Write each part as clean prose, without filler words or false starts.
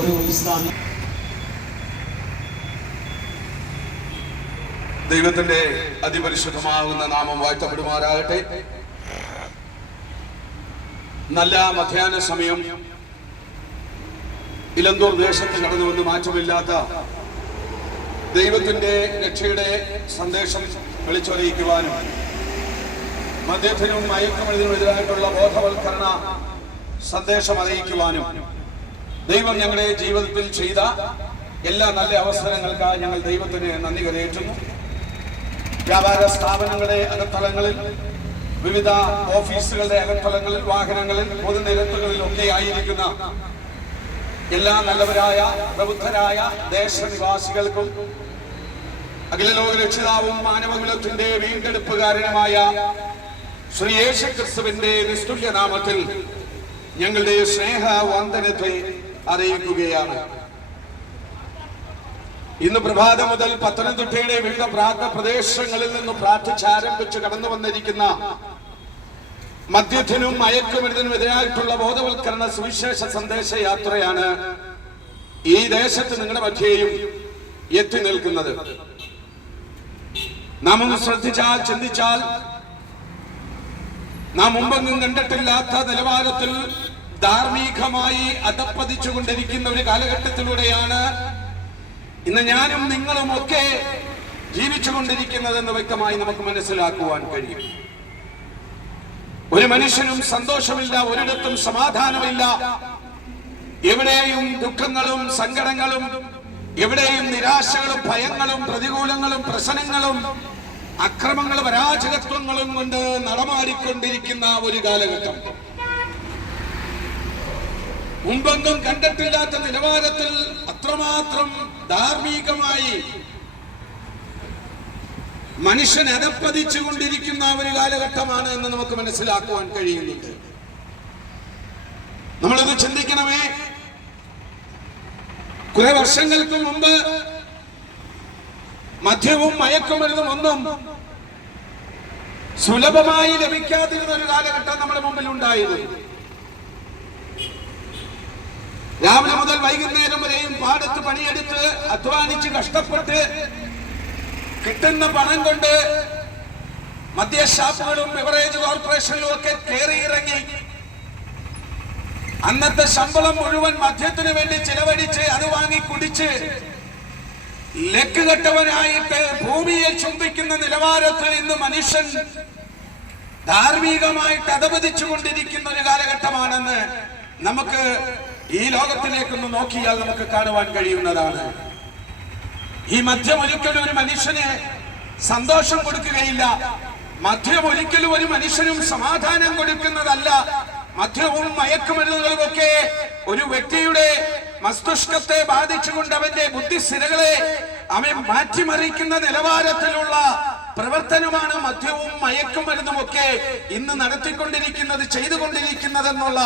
ഒരു ഇസ്ലാമിക ദൈവത്തിന്റെ അതിപരിശുദ്ധമാകുന്ന നാമം വാഴ്ത്തപ്പെടുമാറാകട്ടെ. നല്ല മധ്യാഹ്ന സമയം ഇലന്തൂർ ദേശത്ത് കടന്നു വന്ന് മാറ്റമില്ലാത്ത ദൈവത്തിന്റെ രക്ഷയുടെ സന്ദേശം വിളിച്ചറിയിക്കുവാനും മദ്യത്തിനും മയക്കുമരുന്നിനുമെതിരായിട്ടുള്ള ബോധവൽക്കരണ സന്ദേശം അറിയിക്കുവാനും ദൈവം ഞങ്ങളുടെ ജീവിതത്തിൽ ചെയ്ത എല്ലാ നല്ല അവസരങ്ങൾക്കായി ഞങ്ങൾ ദൈവത്തിന് നന്ദി കരയേറ്റുന്നു. വ്യാപാര സ്ഥാപനങ്ങളുടെ അകത്തളങ്ങളിൽ, വിവിധ ഓഫീസുകളുടെ അകത്തളങ്ങളിൽ, വാഹനങ്ങളിൽ, പൊതുനിരത്തുകളിൽ ഒക്കെ ആയിരിക്കുന്ന എല്ലാ നല്ലവരായ പ്രബുദ്ധരായ ദേശനിവാസികൾക്കും അഖില ലോക രക്ഷിതാവും മാനവകുലത്തിന്റെ വീണ്ടെടുപ്പുകാരനുമായ ശ്രീ യേശു ക്രിസ്തുവിന്റെ നിസ്തുല്യ നാമത്തിൽ ഞങ്ങളുടെ സ്നേഹ വന്ദനത്തെ അറിയിക്കുകയാണ്. ഇന്ന് പ്രഭാതം മുതൽ പത്തനംതിട്ടയുടെ വിവിധ പ്രാർത്ഥന പ്രദേശങ്ങളിൽ നിന്ന് പ്രാർത്ഥിച്ചാരംഭിച്ച് കടന്നു വന്നിരിക്കുന്ന മദ്യത്തിനും മയക്കുമരുന്നിനും എതിരായിട്ടുള്ള ബോധവൽക്കരണ സുവിശേഷ സന്ദേശ യാത്രയാണ് ഈ ദേശത്ത് നിങ്ങളുടെ മധ്യേയും എത്തി നിൽക്കുന്നത്. നാം ഒന്ന് ശ്രദ്ധിച്ചാൽ, ചിന്തിച്ചാൽ, നാം മുമ്പൊന്നും കണ്ടിട്ടില്ലാത്ത നിലവാരത്തിൽ ധാർമ്മികമായി അധപ്പതിച്ചുകൊണ്ടിരിക്കുന്ന ഒരു കാലഘട്ടത്തിലൂടെയാണ് ഇന്ന് ഞാനും നിങ്ങളും ഒക്കെ ജീവിച്ചുകൊണ്ടിരിക്കുന്നതെന്ന് വ്യക്തമായി നമുക്ക് മനസ്സിലാക്കുവാൻ കഴിയും. ഒരു മനുഷ്യനും സന്തോഷമില്ല, ഒരിടത്തും സമാധാനമില്ല. എവിടെയും ദുഃഖങ്ങളും സങ്കടങ്ങളും, എവിടെയും നിരാശകളും ഭയങ്ങളും പ്രതികൂലങ്ങളും പ്രശ്നങ്ങളും അക്രമങ്ങളും അരാജകത്വങ്ങളും കൊണ്ട് നടമാടിക്കൊണ്ടിരിക്കുന്ന ഒരു കാലഘട്ടം. മുമ്പൊന്നും കണ്ടിട്ടില്ലാത്ത നിലവാരത്തിൽ അത്രമാത്രം ധാർമ്മികമായി മനുഷ്യൻ അധപ്പതിച്ചു കൊണ്ടിരിക്കുന്ന ഒരു കാലഘട്ടമാണ് എന്ന് നമുക്ക് മനസ്സിലാക്കുവാൻ കഴിയുന്നുണ്ട്. നമ്മളിത് ചിന്തിക്കണമേ. കുറെ വർഷങ്ങൾക്ക് മുമ്പ് മദ്യവും മയക്കുമരുന്നും ഒന്നും സുലഭമായി ലഭിക്കാതിരുന്ന ഒരു കാലഘട്ടം നമ്മുടെ മുമ്പിൽ ഉണ്ടായിരുന്നു. രാവിലെ മുതൽ വൈകുന്നേരം വരെയും പാടത്ത് പണിയെടുത്ത് അധ്വാനിച്ച് കഷ്ടപ്പെട്ട് കിട്ടുന്ന പണം കൊണ്ട് മദ്യഷാപ്പുകളും ബിവറേജ് കോർപ്പറേഷനിലും ഒക്കെ കയറി ഇറങ്ങി അന്നത്തെ ശമ്പളം മുഴുവൻ മദ്യത്തിന് വേണ്ടി ചിലവഴിച്ച് അത് വാങ്ങി കുടിച്ച് ലക്കുകെട്ടവനായിട്ട് ഭൂമിയെ ചുംബിക്കുന്ന നിലവാരത്തിൽ ഇന്ന് മനുഷ്യൻ ധാർമ്മികമായിട്ട് അധപതിച്ചു കൊണ്ടിരിക്കുന്ന ഒരു കാലഘട്ടമാണെന്ന് നമുക്ക് ഈ ലോകത്തിലേക്കൊന്ന് നോക്കിയാൽ നമുക്ക് കാണുവാൻ കഴിയുന്നതാണ്. ഈ മദ്യം ഒരിക്കലും ഒരു മനുഷ്യന് സന്തോഷം കൊടുക്കുകയില്ല. മദ്യം ഒരിക്കലും ഒരു മനുഷ്യനും സമാധാനം കൊടുക്കുന്നതല്ല. മദ്യവും മയക്കുമരുന്നുകളും ഒക്കെ ഒരു വ്യക്തിയുടെ മസ്തിഷ്കത്തെ ബാധിച്ചുകൊണ്ട് അവന്റെ ബുദ്ധിസ്ഥിരകളെ അവൻ മാറ്റിമറിക്കുന്ന നിലവാരത്തിലുള്ള പ്രവർത്തനമാണ് മദ്യവും മയക്കുമരുന്നും ഒക്കെ ഇന്ന് നടത്തിക്കൊണ്ടിരിക്കുന്നത്, ചെയ്തുകൊണ്ടിരിക്കുന്നതെന്നുള്ള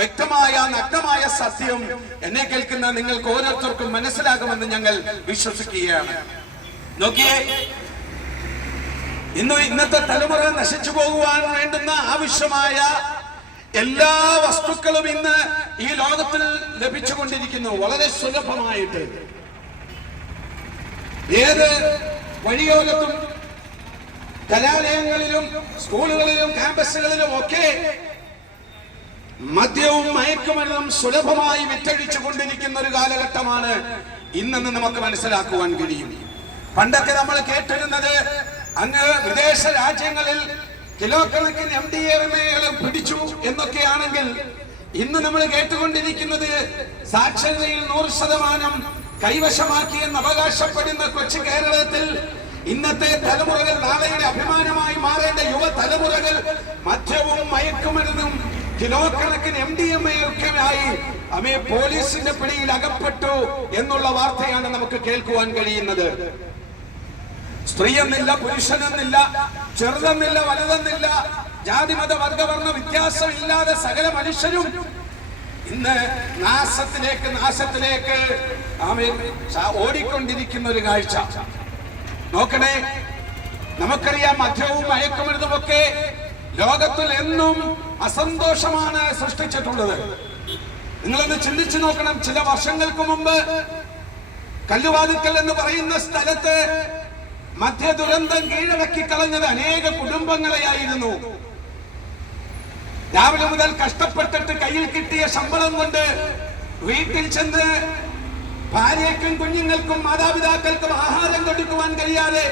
വ്യക്തമായ നഗ്നമായ സത്യം എന്നെ കേൾക്കുന്ന നിങ്ങൾക്ക് ഓരോരുത്തർക്കും മനസ്സിലാകുമെന്ന് ഞങ്ങൾ വിശ്വസിക്കുകയാണ്. നോക്കിയേ, ഇന്നത്തെ തലമുറ നശിച്ചു പോകുവാൻ വേണ്ടുന്ന ആവശ്യമായ എല്ലാ വസ്തുക്കളും ഇന്ന് ഈ ലോകത്തിൽ ലഭിച്ചുകൊണ്ടിരിക്കുന്നു വളരെ സുലഭമായിട്ട്. ഏത് വഴിയോരത്തും കലാലയങ്ങളിലും സ്കൂളുകളിലും ക്യാമ്പസുകളിലും ഒക്കെ മദ്യവും മയക്കുമരുന്നും സുലഭമായി വിറ്റഴിച്ചു കൊണ്ടിരിക്കുന്ന ഒരു കാലഘട്ടമാണ് ഇന്നെന്ന് നമുക്ക് മനസ്സിലാക്കുവാൻ കഴിയും. പണ്ടൊക്കെ നമ്മൾ കേട്ടിരുന്നത് അങ്ങ് വിദേശ രാജ്യങ്ങളിൽ കിലോ കണക്കിന് MDMA പിടിച്ചു എന്നൊക്കെയാണെങ്കിൽ ഇന്ന് നമ്മൾ കേട്ടുകൊണ്ടിരിക്കുന്നത് സാക്ഷരതയിൽ 100% കൈവശമാക്കിയെന്ന് അവകാശപ്പെടുന്ന കൊച്ചു കേരളത്തിൽ ഇന്നത്തെ തലമുറകൾ, നാളെയുടെ അഭിമാനമായി മാറേണ്ട യുവ തലമുറകൾ മദ്യവും മയക്കുമരുന്നും കിലോ കണക്കിന് MDMA ഒക്കെയായി അവയെ പോലീസിന്റെ പിടിയിൽ അകപ്പെട്ടു എന്നുള്ള വാർത്തയാണ് നമുക്ക് കേൾക്കുവാൻ കഴിയുന്നത്. സ്ത്രീയെന്നില്ല, പുരുഷനെന്നില്ല, ചെറുതെന്നില്ല, വലുതെന്നില്ല, ജാതി മത വർഗവർണ്ണ വ്യത്യാസം ഇല്ലാതെ സകല മനുഷ്യരും ഇന്ന് നാശത്തിലേക്ക് ഓടിക്കൊണ്ടിരിക്കുന്ന ഒരു കാഴ്ച നോക്കണേ. നമുക്കറിയാം, മദ്യവും മയക്കുമരുന്നുമൊക്കെ ലോകത്തിൽ എന്നും അസന്തോഷമാണ് സൃഷ്ടിച്ചിട്ടുള്ളത്. നിങ്ങളൊന്ന് ചിന്തിച്ചു നോക്കണം. ചില വർഷങ്ങൾക്ക് മുമ്പ് കല്ലുവാതുക്കൽ എന്ന് പറയുന്ന സ്ഥലത്ത് മധ്യ ദുരന്തം കീഴടക്കി കളഞ്ഞത് അനേക കുടുംബങ്ങളെയായിരുന്നു. രാവിലെ മുതൽ കഷ്ടപ്പെട്ടിട്ട് കയ്യിൽ കിട്ടിയ ശമ്പളം കൊണ്ട് വീട്ടിൽ ചെന്ന് ഭാര്യയ്ക്കും കുഞ്ഞുങ്ങൾക്കും മാതാപിതാക്കൾക്കും ആഹാരം കൊടുക്കുവാൻ കഴിയാതെ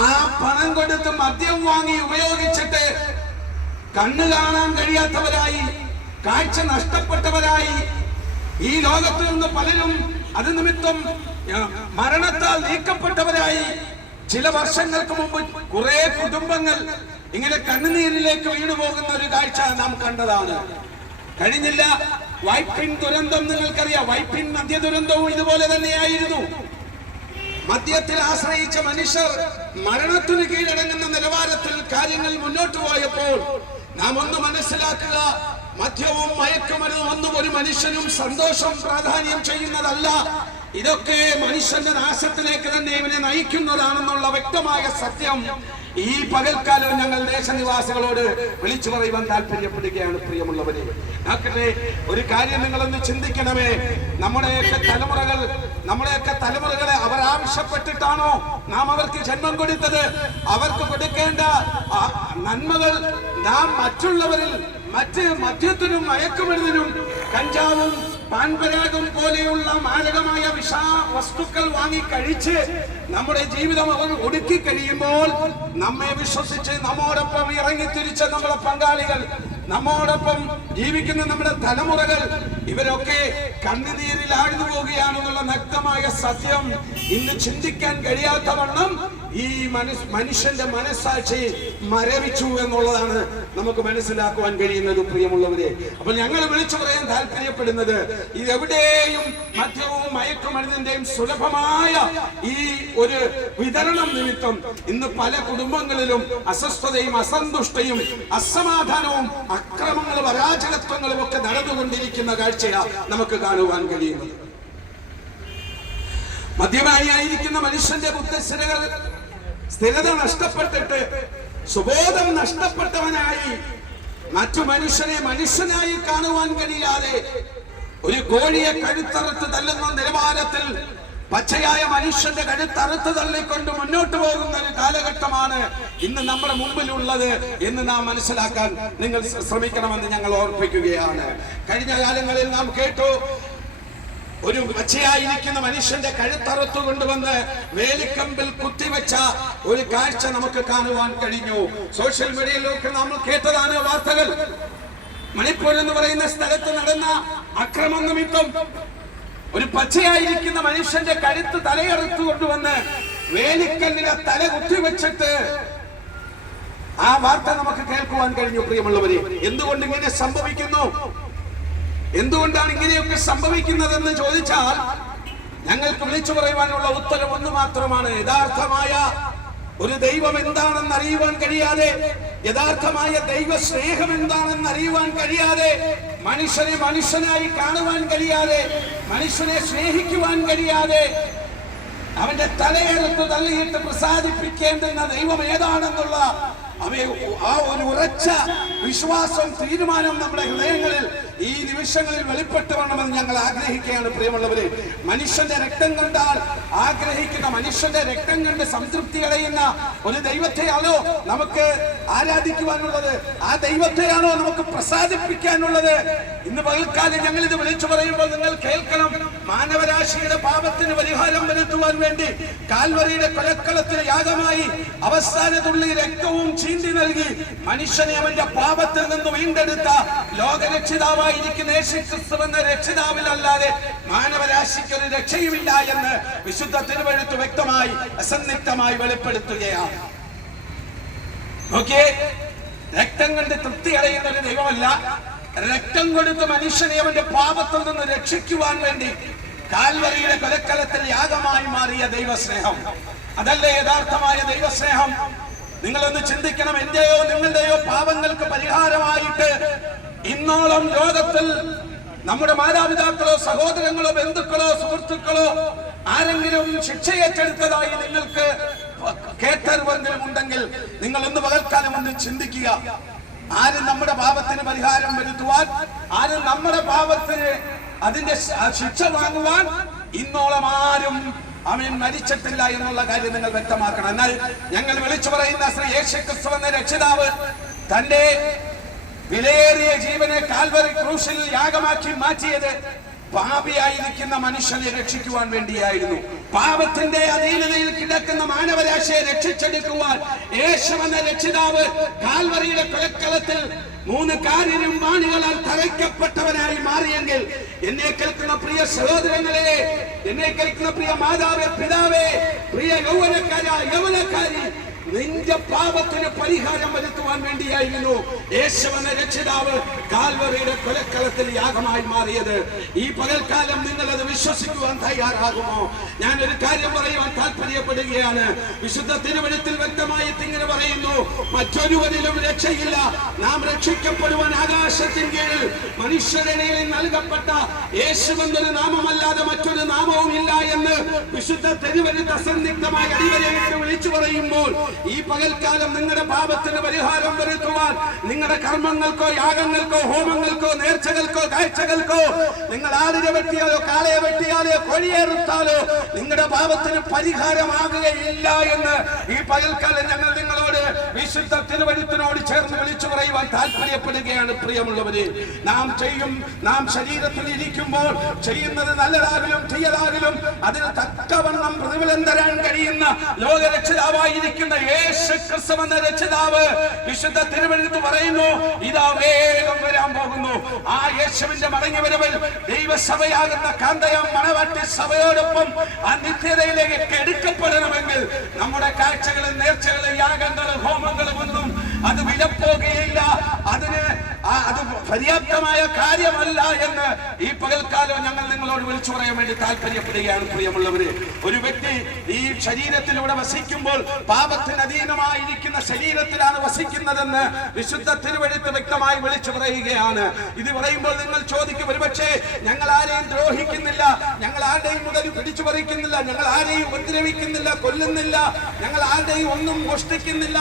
ആ പണം കൊടുത്ത് മദ്യം വാങ്ങി ഉപയോഗിച്ചിട്ട് കണ്ണു കാണാൻ കഴിയാത്തവരായി, കാഴ്ച നഷ്ടപ്പെട്ടവരായി ഈ ലോകത്ത് നിന്ന് പലരും അത് നിമിത്തം മരണത്താൽ നീക്കപ്പെട്ടവരായി. ചില വർഷങ്ങൾക്ക് മുമ്പ് കുറെ കുടുംബങ്ങൾ ഇങ്ങനെ കണ്ണുനീരിലേക്ക് വീണുപോകുന്ന ഒരു കാഴ്ച നാം കണ്ടതാണ്. കഴിഞ്ഞില്ല വൈപ്പിൻ ദുരന്തം നിങ്ങൾക്കറിയാം. വൈപ്പിൻ മദ്യ ദുരന്തവും ഇതുപോലെ തന്നെയായിരുന്നു. മദ്യത്തിൽ ആശ്രയിച്ച മനുഷ്യർ മരണത്തിന് കീഴടങ്ങുന്ന നിലവാരത്തിൽ കാര്യങ്ങൾ മുന്നോട്ട് പോയപ്പോൾ നാം ഒന്ന് മനസ്സിലാക്കുക, മദ്യവും മയക്കുമരുന്നും ഒന്നും ഒരു മനുഷ്യനും സന്തോഷം പ്രാധാന്യം ചെയ്യുന്നതല്ല. ഇതൊക്കെ മനുഷ്യന്റെ നാശത്തിലേക്ക് തന്നെ ഇവനെ നയിക്കുന്നതാണെന്നുള്ള വ്യക്തമായ സത്യം ഈ പകൽക്കാലം ഞങ്ങൾ ദേശനിവാസികളോട് വിളിച്ചു പറയുവാൻ താല്പര്യപ്പെടുകയാണ്. പ്രിയമുള്ളവരെ, ആക്കട്ടെ ഒരു കാര്യം നിങ്ങളൊന്ന് ചിന്തിക്കണമേ. നമ്മുടെയൊക്കെ തലമുറകളെ അവർ ആവശ്യപ്പെട്ടിട്ടാണോ നാം അവർക്ക് ജന്മം കൊടുത്തത്? അവർക്ക് കൊടുക്കേണ്ട നന്മകൾ നാം മറ്റുള്ളവരിൽ മദ്യത്തിനും മയക്കുമരുന്നിനും കഞ്ചാവും പാൻപരാഗം പോലെയുള്ള മാരകമായ വസ്തുക്കൾ വാങ്ങി കഴിച്ച് നമ്മുടെ ജീവിതം അവർ ഒടുക്കി കഴിയുമ്പോൾ നമ്മെ വിശ്വസിച്ച് നമ്മോടൊപ്പം ഇറങ്ങിത്തിരിച്ച നമ്മുടെ പങ്കാളികൾ, നമ്മോടൊപ്പം ജീവിക്കുന്ന നമ്മുടെ തലമുറകൾ, ഇവരൊക്കെ കണ്ണുനീരിൽ ആഴ്ന്നു പോവുകയാണെന്നുള്ള നഗ്നമായ സത്യം ഇന്ന് ചിന്തിക്കാൻ കഴിയാത്തവണ്ണം ഈ മനുഷ്യന്റെ മനസ്സാക്ഷി മരവിച്ചു എന്നുള്ളതാണ് നമുക്ക് മനസ്സിലാക്കുവാൻ കഴിയുന്നത്. പ്രിയമുള്ളവരെ, അപ്പോൾ ഞങ്ങൾ വിളിച്ചു പറയാൻ താല്പര്യപ്പെടുന്നത്, ഇതെവിടെയും മദ്യവും മയക്കുമരുന്നിന്റെയും സുലഭമായ ഈ ഒരു വിതരണം നിമിത്തം ഇന്ന് പല കുടുംബങ്ങളിലും അസ്വസ്ഥതയും അസന്തുഷ്ടയും അസമാധാനവും അക്രമങ്ങളും അരാജകത്വങ്ങളും ഒക്കെ നടന്നുകൊണ്ടിരിക്കുന്ന കാഴ്ചയാണ് നമുക്ക് കാണുവാൻ കഴിയുന്നത്. മദ്യമായി ആയിരിക്കുന്ന മനുഷ്യന്റെ ബുദ്ധിസ്ഥിരകൾ സ്ഥിരത നഷ്ടപ്പെട്ടിട്ട് സുബോധം നഷ്ടപ്പെട്ടവനായി മറ്റു മനുഷ്യനെ മനുഷ്യനായി കാണുവാൻ കഴിയാതെ ഒരു കോഴിയെ കഴുത്തറുത്ത് തല്ലുന്ന നിലവാരത്തിൽ പച്ചയായ മനുഷ്യന്റെ കഴുത്തറുത്ത് തള്ളിക്കൊണ്ട് മുന്നോട്ട് പോകുന്ന ഒരു കാലഘട്ടമാണ് ഇന്ന് നമ്മുടെ മുമ്പിലുള്ളത് എന്ന് നാം മനസ്സിലാക്കാൻ നിങ്ങൾ ശ്രമിക്കണമെന്ന് ഞങ്ങൾ ഓർപ്പിക്കുകയാണ്. കഴിഞ്ഞ കാലങ്ങളിൽ നാം കേട്ടു, ഒരു പച്ചയായിരിക്കുന്ന മനുഷ്യന്റെ കഴുത്തറുത്തു കൊണ്ടുവന്ന് വേലിക്കമ്പിൽ കുത്തിവെച്ച ഒരു കാഴ്ച നമുക്ക് കാണുവാൻ കഴിഞ്ഞു. സോഷ്യൽ മീഡിയയിലൊക്കെ നമ്മൾ കേട്ടതാണ് വാർത്തകൾ. മണിപ്പൂർ എന്ന് പറയുന്ന സ്ഥലത്ത് നടന്ന അക്രമം നിമിത്തം ഒരു പച്ചയായിരിക്കുന്ന മനുഷ്യന്റെ കഴുത്ത് തലയറുത്തു കൊണ്ടുവന്ന് വേലിക്കല്ലിലെ തല കുത്തിവെച്ചിട്ട് ആ വാർത്ത നമുക്ക് കേൾക്കുവാൻ കഴിഞ്ഞു. പ്രിയമുള്ളവരെ, എന്തുകൊണ്ട് ഇങ്ങനെ സംഭവിക്കുന്നു? എന്തുകൊണ്ടാണ് ഇങ്ങനെയൊക്കെ സംഭവിക്കുന്നതെന്ന് ചോദിച്ചാൽ ഞങ്ങൾക്ക് വിളിച്ചു പറയുവാനുള്ള ഉത്തരം ഒന്ന് മാത്രമാണ്. യഥാർത്ഥമായ ഒരു ദൈവം എന്താണെന്ന് അറിയുവാൻ കഴിയാതെ, യഥാർത്ഥമായ ദൈവ സ്നേഹം എന്താണെന്ന് അറിയുവാൻ കഴിയാതെ, മനുഷ്യനെ മനുഷ്യനായി കാണുവാൻ കഴിയാതെ, മനുഷ്യനെ സ്നേഹിക്കുവാൻ കഴിയാതെ, അവന്റെ തലയെടുത്ത് തള്ളിയിട്ട് പ്രസാദിപ്പിക്കേണ്ടുന്ന ദൈവം ഏതാണെന്നുള്ള ആ ഒരു ഉറച്ച വിശ്വാസം, തീരുമാനം നമ്മുടെ ഹൃദയങ്ങളിൽ ഈ നിമിഷങ്ങളിൽ വെളിപ്പെട്ടു വേണമെന്ന് ഞങ്ങൾ ആഗ്രഹിക്കുകയാണ്. പ്രിയമുള്ളവരെ, മനുഷ്യന്റെ രക്തം കണ്ടാൽ ആഗ്രഹിക്കുന്ന, മനുഷ്യന്റെ രക്തം കണ്ട് സംതൃപ്തി അടയുന്ന ഒരു ദൈവത്തെയാണോ നമുക്ക് ആരാധിക്കുവാനുള്ളത്? ആ ദൈവത്തെയാണോ നമുക്ക് പ്രസാദിപ്പിക്കാനുള്ളത്? ഇന്ന് പകൽക്കാലം ഞങ്ങൾ ഇത് വിളിച്ചു പറയുമ്പോൾ നിങ്ങൾ കേൾക്കണം. മാനവരാശിയുടെ പാപത്തിന് പരിഹാരം വരുത്തുവാൻ വേണ്ടി കാൽവരിയുടെ കൊലക്കളത്തിന് യാഗമായി അവസാന തുള്ളി രക്തവും ചീന്തി നൽകി മനുഷ്യനെ അവന്റെ പാപത്തിൽ നിന്ന് വീണ്ടെടുത്ത ലോകരക്ഷിതാവായിരിക്കുന്ന യേശുക്രിസ്തു എന്ന രക്ഷിതാവിലല്ലാതെ മാനവരാശിക്ക് ഒരു രക്ഷയുമില്ല എന്ന് വിശുദ്ധ തിരുവെഴുത്ത് വ്യക്തമായി അസന്നിഗ്ധമായി വെളിപ്പെടുത്തുകയാണ്. ഓക്കേ, രക്തം കണ്ട് തൃപ്തി അടയുന്ന ഒരു ദൈവമല്ല, രക്തം കൊടുത്ത് മനുഷ്യനെ അവന്റെ പാപത്തിൽ നിന്ന് രക്ഷിക്കുവാൻ വേണ്ടി കാൽവരിയുടെ കൊലക്കളത്തിൽ യാഗമായി മാറിയ ദൈവസ്നേഹം, അതല്ലേ യഥാർത്ഥമായ ദൈവസ്നേഹം? നിങ്ങളൊന്ന് ചിന്തിക്കണം. എന്റെയോ നിങ്ങളുടെയോ പാപങ്ങൾക്ക് പരിഹാരമായിട്ട് ഇന്നോളം ലോകത്തിൽ നമ്മുടെ മാതാപിതാക്കളോ സഹോദരങ്ങളോ ബന്ധുക്കളോ സുഹൃത്തുക്കളോ ആരെങ്കിലും ശിക്ഷയേറ്റെടുത്തതായി നിങ്ങൾക്ക് കേട്ടറിവെങ്കിലും ഉണ്ടെങ്കിൽ നിങ്ങൾ ഇന്ന് പകൽക്കാലം ഒന്ന് ചിന്തിക്കുക. ആരും നമ്മുടെ പാപത്തിന് പരിഹാരം വരുത്തുവാൻ, ആരും നമ്മുടെ പാപത്തിന് അതിന്റെ ശിക്ഷ വാങ്ങുവാൻ ഇന്നോളം ആരും അവൻ മരിച്ചിട്ടില്ല എന്നുള്ള കാര്യം നിങ്ങൾ വ്യക്തമാക്കണം. എന്നാൽ ഞങ്ങൾ വിളിച്ചു പറയുന്ന ശ്രീ യേശുക്രിസ്തു എന്ന രക്ഷിതാവ് തന്റെ വിലയേറിയ ജീവനെ കാൽവരി ക്രൂശിൽ യാഗമാക്കി മാറ്റിയത് പാപിയായിരിക്കുന്ന മനുഷ്യനെ രക്ഷിക്കുവാൻ വേണ്ടിയായിരുന്നു. പാപത്തിന്റെ അധീനതയിൽ കിടക്കുന്ന മാനവരാശിയെ രക്ഷിച്ചെടുക്കുവാൻ യേശു എന്ന രക്ഷിതാവ് കാൽവറിയുടെ കൊലക്കളത്തിൽ 3 കാരിനും മാണികളാൽ തറയ്ക്കപ്പെട്ടവനായി മാറിയെങ്കിൽ എന്നെ കേൾക്കുന്ന പ്രിയ സഹോദരങ്ങളെ, എന്നെ കേൾക്കുന്ന പ്രിയ മാതാവേ, പിതാവേ, പ്രിയ യൗവനക്കാരി, നിന്റെ പാപത്തിന് പരിഹാരം വരുത്തുവാൻ വേണ്ടിയായിരുന്നു യേശു എന്ന രക്ഷിതാവ് കാൽവറിയുടെ കൊലക്കളത്തിൽ യാഗമായി മാറിയത്. ഈ പകൽക്കാലം നിങ്ങൾ അത് വിശ്വസിക്കുവാൻ തയ്യാറാകുമോ? ഞാനൊരു കാര്യം പറയുവാൻ താല്പര്യപ്പെടുകയാണ്. വിശുദ്ധ തിരുവചനത്തിൽ വ്യക്തമായി ഇങ്ങനെ പറയുന്നു, മറ്റൊരുവരിലും രക്ഷയില്ല, നാം രക്ഷിക്കപ്പെടുവാൻ ആകാശത്തിൻ കീഴിൽ മനുഷ്യരുടെ നൽകപ്പെട്ട യേശു എന്നൊരു നാമമല്ലാതെ മറ്റൊരു നാമവും ഇല്ല എന്ന് വിശുദ്ധ തിരുവചനം അസന്നിഗ്ധമായി അടിവരയിട്ട് വിളിച്ചു പറയുമ്പോൾ, ഈ പകൽക്കാലം നിങ്ങളുടെ പാപത്തിന് പരിഹാരം വരുത്തുവാൻ നിങ്ങളുടെ കർമ്മങ്ങൾക്കോ യാഗങ്ങൾക്കോ ഹോമങ്ങൾക്കോ നേർച്ചകൾക്കോ കാഴ്ചകൾക്കോ നിങ്ങൾ ആടിനെ വെട്ടിയാലോ കാളയെ വെട്ടിയാലോ കൊടിയേറുത്താലോ നിങ്ങളുടെ പാപത്തിന് പരിഹാരമാകുകയില്ല എന്ന് ഈ പകൽക്കാലം ഞങ്ങൾ നിങ്ങളോട് വിശുദ്ധ തിരുവചനത്തിനോട് ചേർന്ന് വിളിച്ചു പറയുവാൻ താല്പര്യപ്പെടുകയാണ്. പ്രിയമുള്ളവരെ, നാം ശരീരത്തിൽ ഇരിക്കുമ്പോൾ ചെയ്യുന്നത് നല്ലതാകലും തീയതാകലും അതിന് തക്കവണ്ണം പ്രതിഫലം തരാൻ കഴിയുന്ന ലോകരക്ഷിതാവായിരിക്കുന്ന യേശു ക്രിസ്തു എന്ന രക്ഷിതാവ് വിശുദ്ധ തിരുവചനത്തിൽ പറയുന്നു, ഇതാ വേഗം വരാൻ പോകുന്നു. ആ യേശുവിന്റെ മടങ്ങി വരവിൽ ദൈവസഭയാകുന്ന കാന്തയം മണവാട്ടി സഭയോടൊപ്പം ആ നിത്യതയിലേക്ക് എടുക്കപ്പെടണമെങ്കിൽ നമ്മുടെ കാഴ്ചകളും നേർച്ചകളും യാഗങ്ങളും ഹോമങ്ങളും ഒന്നും അത് വിലപ്പോകുകയില്ല. അത് പര്യാപ്തമായ കാര്യമല്ല എന്ന് ഈ പകൽക്കാലം ഞങ്ങൾ നിങ്ങളോട് വിളിച്ചു പറയാൻ വേണ്ടി താല്പര്യപ്പെടുകയാണ്. പ്രിയമുള്ളവര്, ഒരു വ്യക്തി ഈ ശരീരത്തിലൂടെ വസിക്കുമ്പോൾ പാപത്തിന് അധീനമായിരിക്കുന്ന ശരീരത്തിലാണ് വസിക്കുന്നതെന്ന് വിശുദ്ധ തിരുവചനം വ്യക്തമായി വിളിച്ചു പറയുകയാണ്. ഇത് പറയുമ്പോൾ നിങ്ങൾ ചോദിക്കും, ഒരുപക്ഷെ ഞങ്ങൾ ആരെയും ദ്രോഹിക്കുന്നില്ല, ഞങ്ങൾ ആരുടെയും മുതൽ പിടിച്ചു പറിക്കുന്നില്ല, ഞങ്ങൾ ആരെയും ഉപദ്രവിക്കുന്നില്ല, കൊല്ലുന്നില്ല, ഞങ്ങൾ ആരുടെയും ഒന്നും മോഷ്ടിക്കുന്നില്ല,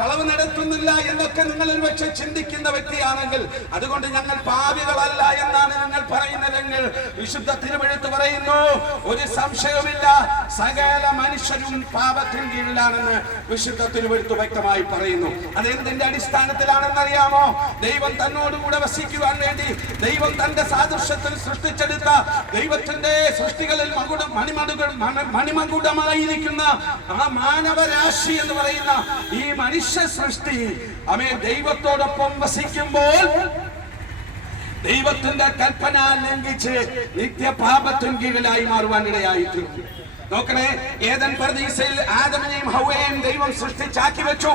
കളവ് നടത്തുന്നില്ല എന്നൊക്കെ നിങ്ങൾ ഒരുപക്ഷെ ചിന്തിക്കുന്ന വ്യക്തിയാണെങ്കിൽ അതുകൊണ്ട് ഞങ്ങൾ പാപികളല്ല എന്നാണ് നിങ്ങൾ പറയുന്നതെങ്കിൽ വിശുദ്ധ തിരുവചനം പറയുന്നു, ഒരു സംശയവുമില്ല, സകല മനുഷ്യരും പാപത്തിന് കീഴിലാണെന്ന് വിശുദ്ധ തിരുവചനം വ്യക്തമായി പറയുന്നു. അതെന്തിന്റെ അടിസ്ഥാനത്തിലാണെന്നറിയാമോ? ദൈവം തന്നോടുകൂടെ വസിക്കുവാൻ വേണ്ടി ദൈവം തന്റെ സാദൃശ്യത്തിൽ സൃഷ്ടിച്ചെടുത്ത ദൈവത്തിന്റെ സൃഷ്ടികളിൽ മണിമകുടമായിരിക്കുന്ന ആ മാനവരാശി എന്ന് പറയുന്ന ഈ മനുഷ്യ സൃഷ്ടി ദൈവത്തോടൊപ്പം വസിക്കുമ്പോൾ ദൈവത്തിന്റെ കൽപ്പന ലംഘിച്ച് നിത്യപാപത്തിന് കീഴിലായി മാറുവാൻ ഇടയായിത്തീർന്നു. നോക്കണേ, ഏദൻ പർദീസയിൽ ആദമിനെയും ഹവ്വയെയും ദൈവം സൃഷ്ടിച്ചാക്കി വെച്ചു.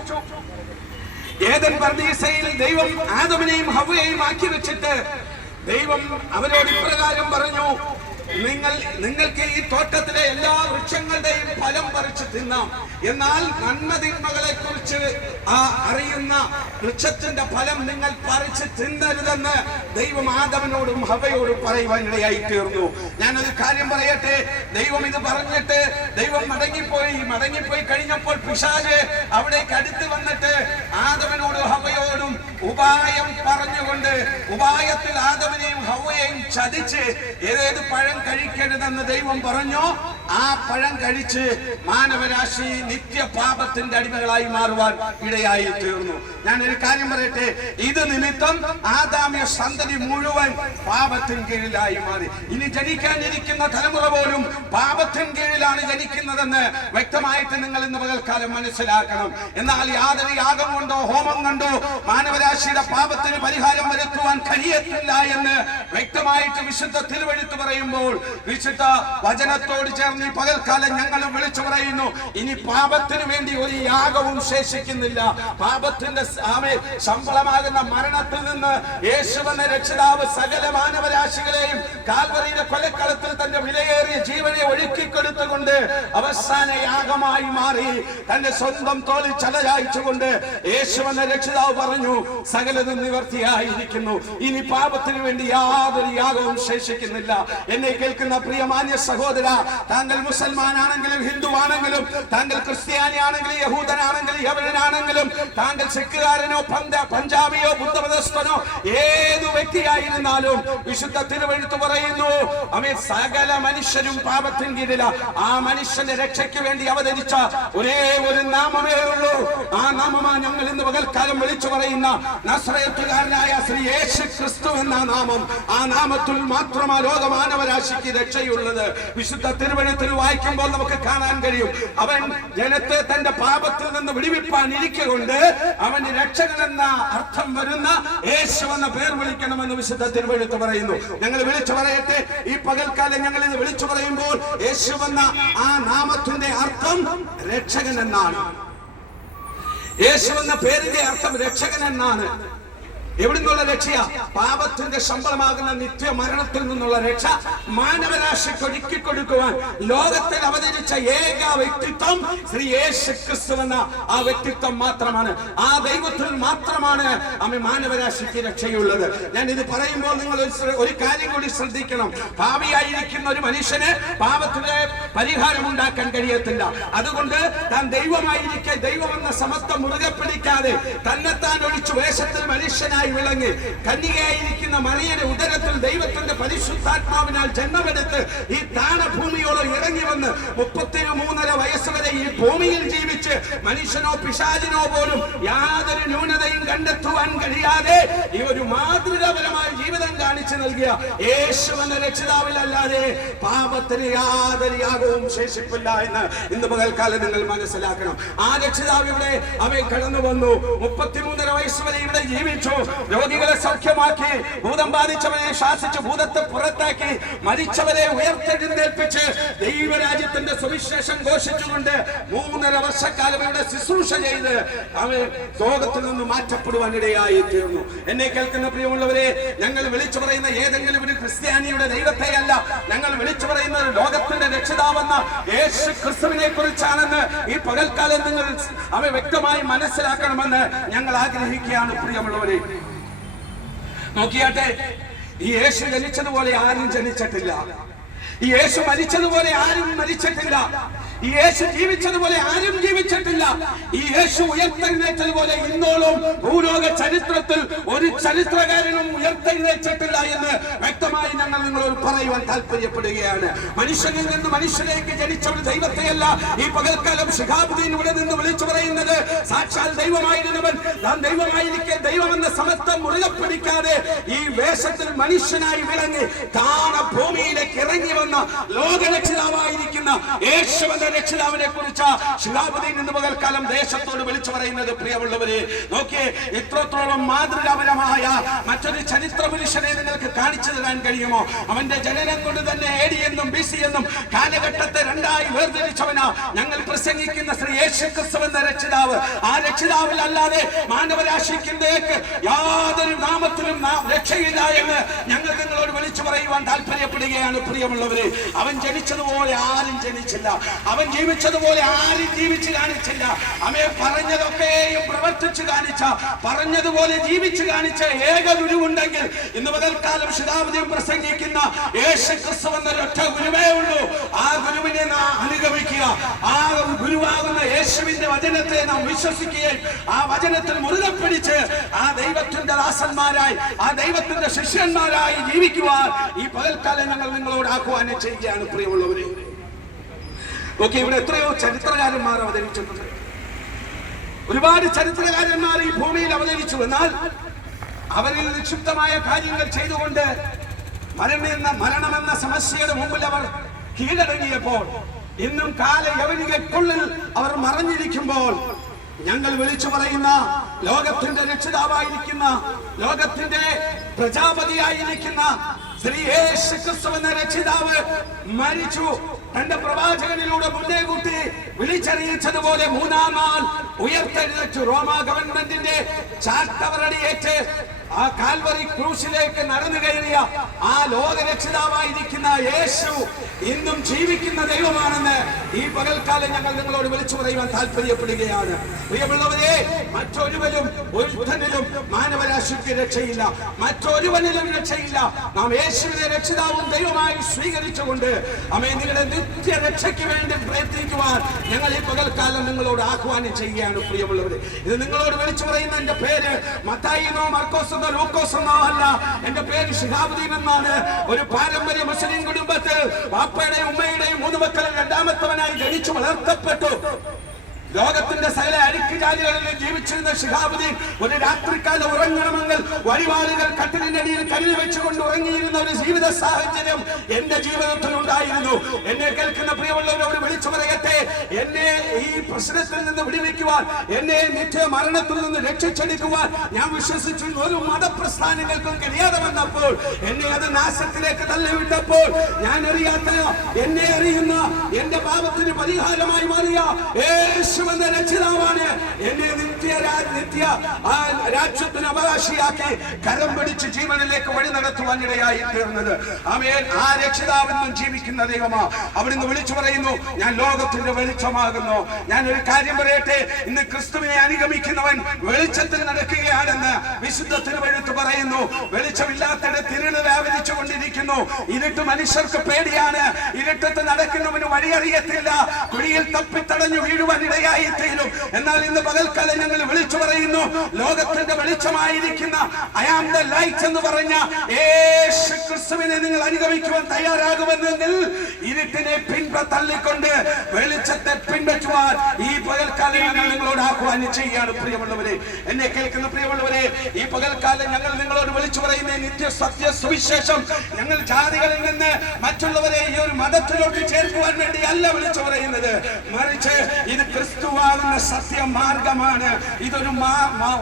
ഏദൻ പർദീസയിൽ ദൈവം ആദമിനെയും ഹവ്വയെയും ആക്കി വെച്ചിട്ട് ദൈവം അവരോട് ഇപ്രകാരം പറഞ്ഞു, നിങ്ങൾക്ക് ഈ തോട്ടത്തിലെ എല്ലാ വൃക്ഷങ്ങളുടെയും ഫലം പറിച്ച് തിന്നാം, എന്നാൽ നന്മതിന്മകളെ കുറിച്ച് അറിയുന്ന വൃക്ഷത്തിന്റെ ഫലം നിങ്ങൾ പറിച്ച് തിന്നരുതെന്ന് ദൈവം ആദമിനോടും ഹവ്വയോടും പറയുവാൻ ഇടയായി തീർന്നു. ഞാനൊരു കാര്യം പറയട്ടെ, ദൈവം ഇത് പറഞ്ഞിട്ട് ദൈവം മടങ്ങിപ്പോയി കഴിഞ്ഞപ്പോൾ പിശാച് അവിടേക്ക് അടുത്ത് വന്നിട്ട് ആദമിനോടും ഹവ്വയോടും ഉപായം പറഞ്ഞുകൊണ്ട് ഉപായത്തിൽ ആദമിനെയും ഹവ്വയെയും ചതിച്ച് ഏതേത് പഴം കഴിക്കരുതെന്ന് ദൈവം പറഞ്ഞു. ആ പഴം കഴിച്ച് മാനവരാശി നിത്യപാപത്തിന്റെ അടിമകളായി മാറുവാൻ ഇടയായി തീർന്നു. ഞാനൊരു കാര്യം പറയട്ടെ, ഇത് നിമിത്തം ആദാമ്യ സന്തതി മുഴുവൻ പാപത്തിന് കീഴിലായി മാറി. ഇനി ജനിക്കാനിരിക്കുന്ന തലമുറ പോലും പാപത്തിന് കീഴിലാണ് ജനിക്കുന്നതെന്ന് വ്യക്തമായിട്ട് നിങ്ങൾ ഇന്ന് പകൽക്കാലം മനസ്സിലാക്കണം. എന്നാൽ യാതൊരു യാഗം കൊണ്ടോ ഹോമം കൊണ്ടോ മാനവരാശിയുടെ പാപത്തിന് പരിഹാരം വരുത്തുവാൻ കഴിയത്തില്ല എന്ന് വ്യക്തമായിട്ട് വിശുദ്ധ തിരുവചനം പറയുമ്പോൾ വിശുദ്ധ വചനത്തോട് ചേർന്ന് ഈ പകൽക്കാലം ഞങ്ങൾ വിളിച്ചു പറയുന്നു, ഇനി പാപത്തിന് വേണ്ടി ഒരു യാഗവും ശേഷിക്കുന്നില്ല. പാപത്തിന്റെ ശമ്പളമാകുന്ന മരണത്തിൽ നിന്ന് യേശുവെന്ന രക്ഷിതാവ് സകല മാനവരാശികളെയും കാൽവറിയുടെ കൊലക്കളത്തിൽ തന്റെ വിലയേറിയ ജീവനെ ഒഴുക്കിക്കൊടുത്തുകൊണ്ട് അവസാന യാഗമായി മാറി തന്റെ സ്വന്തം തോളിൽ ചലചായിച്ചുകൊണ്ട് യേശുവെന്ന രക്ഷിതാവ് പറഞ്ഞു, സകലതും നിവർത്തിയായിരിക്കുന്നു, ഇനി പാപത്തിന് വേണ്ടി യാതൊരു യാഗവും ശേഷിക്കുന്നില്ല. എന്നെ എന്നെ കേൾക്കുന്ന പ്രിയമാന്യ സഹോദര, താങ്കൾ മുസൽമാനാണെങ്കിലും ഹിന്ദുവാണെങ്കിലും, താങ്കൾ ക്രിസ്ത്യാനി ആണെങ്കിലും യഹൂദനാണെങ്കിലും യവനനാണെങ്കിലും, താങ്കൾ സിഖുകാരനോ പഞ്ചാബിയോ ബുദ്ധമതസ്ഥനോ ഏതു വ്യക്തിയായിരുന്നാലും വിശുദ്ധ തിരുവെഴുത്ത് പറയുന്നു, അവൻ സകല മനുഷ്യരും പാപത്തിന് കീഴില. ആ മനുഷ്യന്റെ രക്ഷയ്ക്ക് വേണ്ടി അവതരിച്ച ഒരേ ഒരു നാമമേ ഉള്ളൂ. ആ നാമമാ ഞങ്ങൾ ഇന്ന് പകൽക്കാലം വിളിച്ചു പറയുന്ന നസ്രയത്തുകാരനായ ശ്രീ യേശു ക്രിസ്തു എന്ന നാമം. ആ നാമത്തിൽ മാത്രമാ ലോകമാനവരാശിക്ക് രക്ഷയുള്ളത്. വിശുദ്ധ തിരുവെഴുത്തിൽ വായിക്കുമ്പോൾ നമുക്ക് കാണാൻ കഴിയും, അവൻ ജനത്തെ തന്റെ പാപത്തിൽ നിന്ന് വിടുവിപ്പാൻ ഇരിക്കൊണ്ട് അവന് രക്ഷകനെന്ന അർത്ഥം വരുന്ന യേശു എന്ന പേർ വിളിക്കണമെന്ന് വിശുദ്ധ തിരുവെഴുത്ത് പറയുന്നു. ഞങ്ങൾ വിളിച്ചു പറയട്ടെ, ഈ പകൽക്കാലം ഞങ്ങൾ ഇത് വിളിച്ചു പറയുമ്പോൾ യേശു എന്ന ആ നാമത്തിന്റെ അർത്ഥം രക്ഷകൻ എന്നാണ്. യേശു എന്ന പേരിന്റെ അർത്ഥം രക്ഷകൻ എന്നാണ്. എവിടെ നിന്നുള്ള രക്ഷയാ? പാപത്തിന്റെ ശമ്പളമാകുന്ന നിത്യമരണത്തിൽ നിന്നുള്ള രക്ഷ മാനവരാശിക്ക് ഒരുക്കി കൊടുക്കുവാൻ ലോകത്തിൽ അവതരിച്ച ഏക വ്യക്തിത്വം ശ്രീ യേശു ക്രിസ്തു എന്ന ആ വ്യക്തിത്വം മാത്രമാണ്. ആ ദൈവത്തിൽ മാത്രമാണ് മാനവരാശിക്ക് രക്ഷയുള്ളത്. ഞാൻ ഇത് പറയുമ്പോൾ നിങ്ങൾ ഒരു കാര്യം കൂടി ശ്രദ്ധിക്കണം. പാപിയായിരിക്കുന്ന ഒരു മനുഷ്യന് പാപത്തിന്റെ പരിഹാരം ഉണ്ടാക്കാൻ കഴിയത്തില്ല. അതുകൊണ്ട് താൻ ദൈവമായിരിക്കെ ദൈവമെന്ന സമത്വം മുറുകെ പിടിക്കാതെ തന്നെത്താൻ ഒഴിച്ചു വേഷത്തിൽ മനുഷ്യനായി വിളങ്ങി കന്യകയായിരിക്കുന്ന മറിയയുടെ ഉദരത്തിൽ ദൈവത്തിന്റെ പരിശുദ്ധാത്മാവിനാൽ ജന്മമെടുത്ത് ഈ താണഭൂമിയോളം ഇറങ്ങി വന്ന് 33.5 വയസ്സ് വരെ ഈ ഭൂമിയിൽ ജീവിച്ച് മനുഷ്യനോ പിശാചിനോ പോലും യാതൊരു ന്യൂനതയും കണ്ടെത്തുവാൻ കഴിയാതെ ഈ ഒരു മാതൃകാപരമായ ജീവിതം കാണിച്ചു നൽകിയ യേശു എന്ന രക്ഷിതാവിലല്ലാതെ പാപത്തിന് യാതൊരു യാഗവും ശേഷിപ്പില്ല എന്ന് ഇന്ന് പകൽക്കാലം നിങ്ങൾ മനസ്സിലാക്കണം. ആ രക്ഷിതാവ് ഇവിടെ അവൻ കടന്നു വന്നു. 33.5 വയസ്സ് വരെ ഇവിടെ ജീവിച്ചു. രോഗികളെ സൗഖ്യമാക്കി, ഭൂതം ബാധിച്ചവരെ ശാസിച്ച് ഭൂതത്തെ പുറത്താക്കി, മരിച്ചവരെ ഉയർത്തെഴുന്നേൽപ്പിച്ച് ദൈവരാജ്യത്തിന്റെ സുവിശേഷം ഘോഷിച്ചുകൊണ്ട് 3.5 വർഷക്കാലം ഇവിടെ ശുശ്രൂഷ ചെയ്ത് അവൻ ലോകത്തിൽ നിന്ന് മാറ്റപ്പെടുവാനിടയായി തീർന്നു. എന്നെ കേൾക്കുന്ന പ്രിയമുള്ളവരെ, ഞങ്ങൾ വിളിച്ചു പറയുന്ന ഏതെങ്കിലും ഒരു ക്രിസ്ത്യാനിയുടെ ദൈവത്തെയല്ല, ഞങ്ങൾ വിളിച്ചു പറയുന്നത് ലോകത്തിന്റെ രക്ഷിതാവെന്ന യേശു ക്രിസ്തുവിനെ കുറിച്ചാണെന്ന് ഈ പകൽക്കാലം നിങ്ങൾ അവ വ്യക്തമായി മനസ്സിലാക്കണമെന്ന് ഞങ്ങൾ ആഗ്രഹിക്കുകയാണ്. പ്രിയമുള്ളവരെ, നോക്കിയാട്ടെ, ഈ യേശു ജനിച്ചതുപോലെ ആരും ജനിച്ചിട്ടില്ല. ഈ യേശു മരിച്ചതുപോലെ ആരും മരിച്ചിട്ടില്ല. ഈ യേശു ജീവിച്ചതുപോലെ ആരും ജീവിച്ചിട്ടില്ല. ഈ യേശു ഉയർത്തെഴുന്നേറ്റതുപോലെ ഇന്നോളം ഭൂലോക ചരിത്രത്തിൽ ഒരു ചരിത്രകാരനും ഉയർത്തെഴുന്നേറ്റിട്ടില്ല എന്ന് വ്യക്തമായി ഞങ്ങൾ നിങ്ങളോട് പറയുവാൻ താല്പര്യപ്പെടുകയാണ്. മനുഷ്യനിൽ നിന്ന് മനുഷ്യലേക്ക് ജനിച്ച ഒരു ദൈവത്തെയല്ല ഈ പകൽക്കാലം ശിഹാബുദ്ദീൻ ഇവിടെ നിന്ന് വിളിച്ചു പറയുന്നത്. സാക്ഷാൽ ദൈവമായിരുന്നവൻ താൻ ദൈവമായിരിക്കെ ദൈവമെന്ന സമത്വം മുറുകെ പിടിക്കാതെ ഈ വേഷത്തിൽ മനുഷ്യനായി വിളങ്ങി താണ ഭൂമിയിലേക്ക് ഇറങ്ങി വന്ന ലോകരക്ഷിതാവായിരിക്കുന്ന യേശുവിന്റെ രക്ഷിതാവിനെ കുറിച്ച് ശിഹാബുദ്ദീൻ ഇന്ന് പകൽക്കാലം ദേശത്തോട് വിളിച്ചു പറയുന്നത്. പ്രിയമുള്ളവരെ, നോക്കിയേ, ഇത്രത്തോളം മാതൃകാപരമായ മറ്റൊരു ചരിത്ര പുരുഷനെ നിങ്ങൾക്ക് കാണിച്ചു തരാൻ കഴിയുമോ? അവന്റെ ജനനം കൊണ്ട് തന്നെ AD എന്നും BC എന്നും കാലഘട്ടത്തെ രണ്ടായി വേർതിരിച്ചവനാ ഞങ്ങൾ പ്രസംഗിക്കുന്ന ശ്രീ യേശു ക്രിസ്തു എന്ന രക്ഷിതാവ്. ആ രക്ഷിതാവിൽ അല്ലാതെ മാനവരാശിക്ക് യാതൊരു നാമത്തിലും രക്ഷയില്ല എന്ന് ഞങ്ങൾ നിങ്ങളോട് വിളിച്ചു പറയുവാൻ താല്പര്യപ്പെടുകയാണ്. പ്രിയമുള്ളവരെ, അവൻ ജനിച്ചതുപോലെ ആരും ജനിച്ചില്ല. അവൻ ജീവിച്ചതുപോലെ ആരും ജീവിച്ചു കാണിച്ചില്ല. അവൻ പറഞ്ഞതൊക്കെയും പ്രവർത്തിച്ചു കാണിച്ച, പറഞ്ഞതുപോലെ ജീവിച്ചു കാണിച്ച ഏക ഗുരുവുണ്ടെങ്കിൽ ഇന്ന് പകൽക്കാലം ശിഹാബുദ്ദീൻ പ്രസംഗിക്കുന്ന യേശു ക്രിസ്തു എന്നൊരൊറ്റ ഗുരുവേ ഉള്ളൂ. ആ ഗുരുവിനെ നാം അനുഗമിക്കുക. ആ ഗുരുവാകുന്ന യേശുവിന്റെ വചനത്തെ നാം വിശ്വസിക്കുകയും ആ വചനത്തിൽ മുറുകെ പിടിച്ച് ആ ദൈവത്തിന്റെ ദാസന്മാരായി, ആ ദൈവത്തിന്റെ ശിഷ്യന്മാരായി ജീവിക്കുവാൻ ഈ പകൽക്കാലം ഞങ്ങൾ നിങ്ങളോട് ആഹ്വാനം ചെയ്യുകയാണ്. പ്രിയമുള്ളവരെ, ഓക്കെ, ഇവിടെ എത്രയോ ചരിത്രകാരന്മാർ അവതരിച്ചിട്ടുണ്ട്. ഒരുപാട് ചരിത്രകാരന്മാർ ഈ ഭൂമിയിൽ അവതരിച്ചു. എന്നാൽ അവരിൽ നിക്ഷിപ്തമായ കാര്യങ്ങൾ ചെയ്തുകൊണ്ട് മരണമെന്ന സമസ്യയുടെ മുമ്പിൽ അവർ കീഴടങ്ങിയപ്പോൾ, ഇന്നും കാലയവനികൾക്കുള്ളിൽ അവർ മറഞ്ഞിരിക്കുമ്പോൾ, ഞങ്ങൾ വിളിച്ചു പറയുന്ന ലോകത്തിന്റെ രക്ഷിതാവായിരിക്കുന്ന, ലോകത്തിന്റെ പ്രജാപതിയായിരിക്കുന്ന ശ്രീ യേശു ക്രിസ്തു എന്ന രക്ഷിതാവ് മരിച്ചു. തന്റെ പ്രവാചകനിലൂടെ മുന്നേ കൂട്ടി വിളിച്ചറിയിച്ചതുപോലെ 3-ാം നാൾ ഉയർത്തെഴുന്നേറ്റു. റോമാ ഗവൺമെന്റിന്റെ ചാട്ടവറടിയേറ്റ് ആ കാൽവറി ക്രൂശിലേക്ക് നടന്നു കയറിയ ആ ലോകരക്ഷിതാവായിരിക്കുന്ന യേശു ഇന്നും ജീവിക്കുന്ന ദൈവമാണെന്ന് ഈ പകൽക്കാലം ഞങ്ങൾ നിങ്ങളോട് വിളിച്ചു പറയുവാൻ താല്പര്യപ്പെടുകയാണ്. പ്രിയമുള്ളവരെ, ഒരുവനിലും മാനവരാശിക്ക് രക്ഷയില്ല, മറ്റൊരുവനിലും രക്ഷയില്ല. നാം യേശുവിനെ രക്ഷിതാവും ദൈവമായി സ്വീകരിച്ചുകൊണ്ട് നിങ്ങളുടെ നിത്യ രക്ഷയ്ക്ക് വേണ്ടി പ്രയത്നിക്കുവാൻ ഞങ്ങൾ ഈ പകൽക്കാലം നിങ്ങളോട് ആഹ്വാനം ചെയ്യുകയാണ്. പ്രിയമുള്ളവരെ, ഇത് നിങ്ങളോട് വിളിച്ചു പറയുന്ന എന്റെ പേര് മത്തായിന്നോ മർക്കോസെന്നോ ലൂക്കോസെന്നോ അല്ല. എന്റെ പേര് ശിഹാബുദ്ദീൻ എന്നാണ്. ഒരു പാരമ്പര്യ മുസ്ലിം കുടുംബത്തിൽ വാപ്പയുടെയും ഉമ്മയുടെയും 3 മക്കളിൽ 2ാമത്തവനായി ജനിച്ചു വളർത്തപ്പെട്ടു. ലോകത്തിന്റെ സകല അഴുക്കുചാലുകളിലും ജീവിച്ചിരുന്ന ശിഹാബുദ്ദീൻ ഒരു രാത്രിക്കാലം ഉറങ്ങണമെങ്കിൽ വഴിപാടുകൾ കട്ടിലിനടിയിൽ കരുതി വെച്ചുകൊണ്ട് ഉറങ്ങിയിരുന്ന ഒരു ജീവിത സാഹചര്യം എന്റെ ജീവിതത്തിൽ ഉണ്ടായിരുന്നു. എന്നെ കേൾക്കുന്ന പ്രിയമുള്ളവരോട് വിളിച്ചു പറയട്ടെ, എന്നെ ഈ പ്രശ്നത്തിൽ നിന്ന് വിടുവിക്കുവാൻ, എന്നെ നിത്യ മരണത്തിൽ നിന്ന് രക്ഷിച്ചെടുക്കുവാൻ ഞാൻ വിശ്വസിച്ചിരുന്ന ഒരു മതപ്രസ്ഥാനങ്ങൾക്കും കഴിയാതെ വന്നപ്പോൾ, എന്നെ അത് നാശത്തിലേക്ക് തള്ളിവിട്ടപ്പോൾ, ഞാൻ അറിയാത്ത എന്നെ അറിയുന്ന എന്റെ പാപത്തിന് പരിഹാരമായി മാറിയ എന്ന രക്ഷിതാവാണ് എന്നെ നിത്യ രാജ്യത്തിന് അവകാശിയാക്കി കരം പിടിച്ച് ജീവനിലേക്ക് വഴി നടത്തുവാൻ ഇടയായി തീർന്നത്. ആ രക്ഷിതാവെന്നും ജീവിക്കുന്ന ദൈവമാ. അവിടുന്ന് വിളിച്ചു പറയുന്നു, ഞാൻ ലോകത്തിന്റെ വെളിച്ചമാകുന്നു. ഞാൻ ഒരു കാര്യം പറയട്ടെ, ഇന്ന് ക്രിസ്തുവിനെ അനുഗമിക്കുന്നവൻ വെളിച്ചത്തിൽ നടക്കുകയാണെന്ന് വിശുദ്ധ തിരുവെഴുത്ത് പറയുന്നു. വെളിച്ചമില്ലാത്തിടത്ത് ഇരുള് വ്യാപരിച്ചു കൊണ്ടിരിക്കുന്നു. ഇരുട്ട് മനുഷ്യർക്ക് പേടിയാണ്. ഇരുട്ടത്ത് നടക്കുന്നവന് വഴിയറിയത്തില്ല. കുഴിയിൽ തപ്പിത്തടഞ്ഞു വീഴുവാൻ ഇടയായി തീരും. എന്നാൽ ഇന്ന് പകൽക്കാലം ഞങ്ങൾ വിളിച്ചു പറയുന്നു, ലോകത്തിന്റെ വെളിച്ചമായിരിക്കുന്ന ഐ ആം ദ ലൈറ്റ് എന്ന് പറഞ്ഞ യേശു ക്രിസ്തുവിനെ നിങ്ങൾ അനുഗമിക്കുവാൻ തയ്യാറാകുമെന്നെങ്കിൽ ഇരുട്ടിനെ തള്ളിക്കൊണ്ട് വെളിച്ചത്തെ പിൻപറ്റുവാൻ ഈ പകൽക്കാലം ഞങ്ങൾ നിങ്ങളോട് ആഹ്വാനം ചെയ്യുകയാണ്. പ്രിയമുള്ളവരെ, എന്നെ കേൾക്കുന്ന പ്രിയമുള്ളവരെ, ഈ പകൽക്കാലം ഞങ്ങൾ നിങ്ങളോട് വിളിച്ചു പറയുന്ന നിത്യ സത്യ സുവിശേഷം ഞങ്ങൾ ജാതികളിൽ നിന്ന് മറ്റുള്ളവരെ ഈ ഒരു മതത്തിലോട്ട് ചേർക്കുവാൻ വേണ്ടി അല്ല വിളിച്ചു പറയുന്നത്. മറിച്ച് ഇത് ക്രിസ്തുവാകുന്ന സത്യമാർഗമാണ്. ഇതൊരു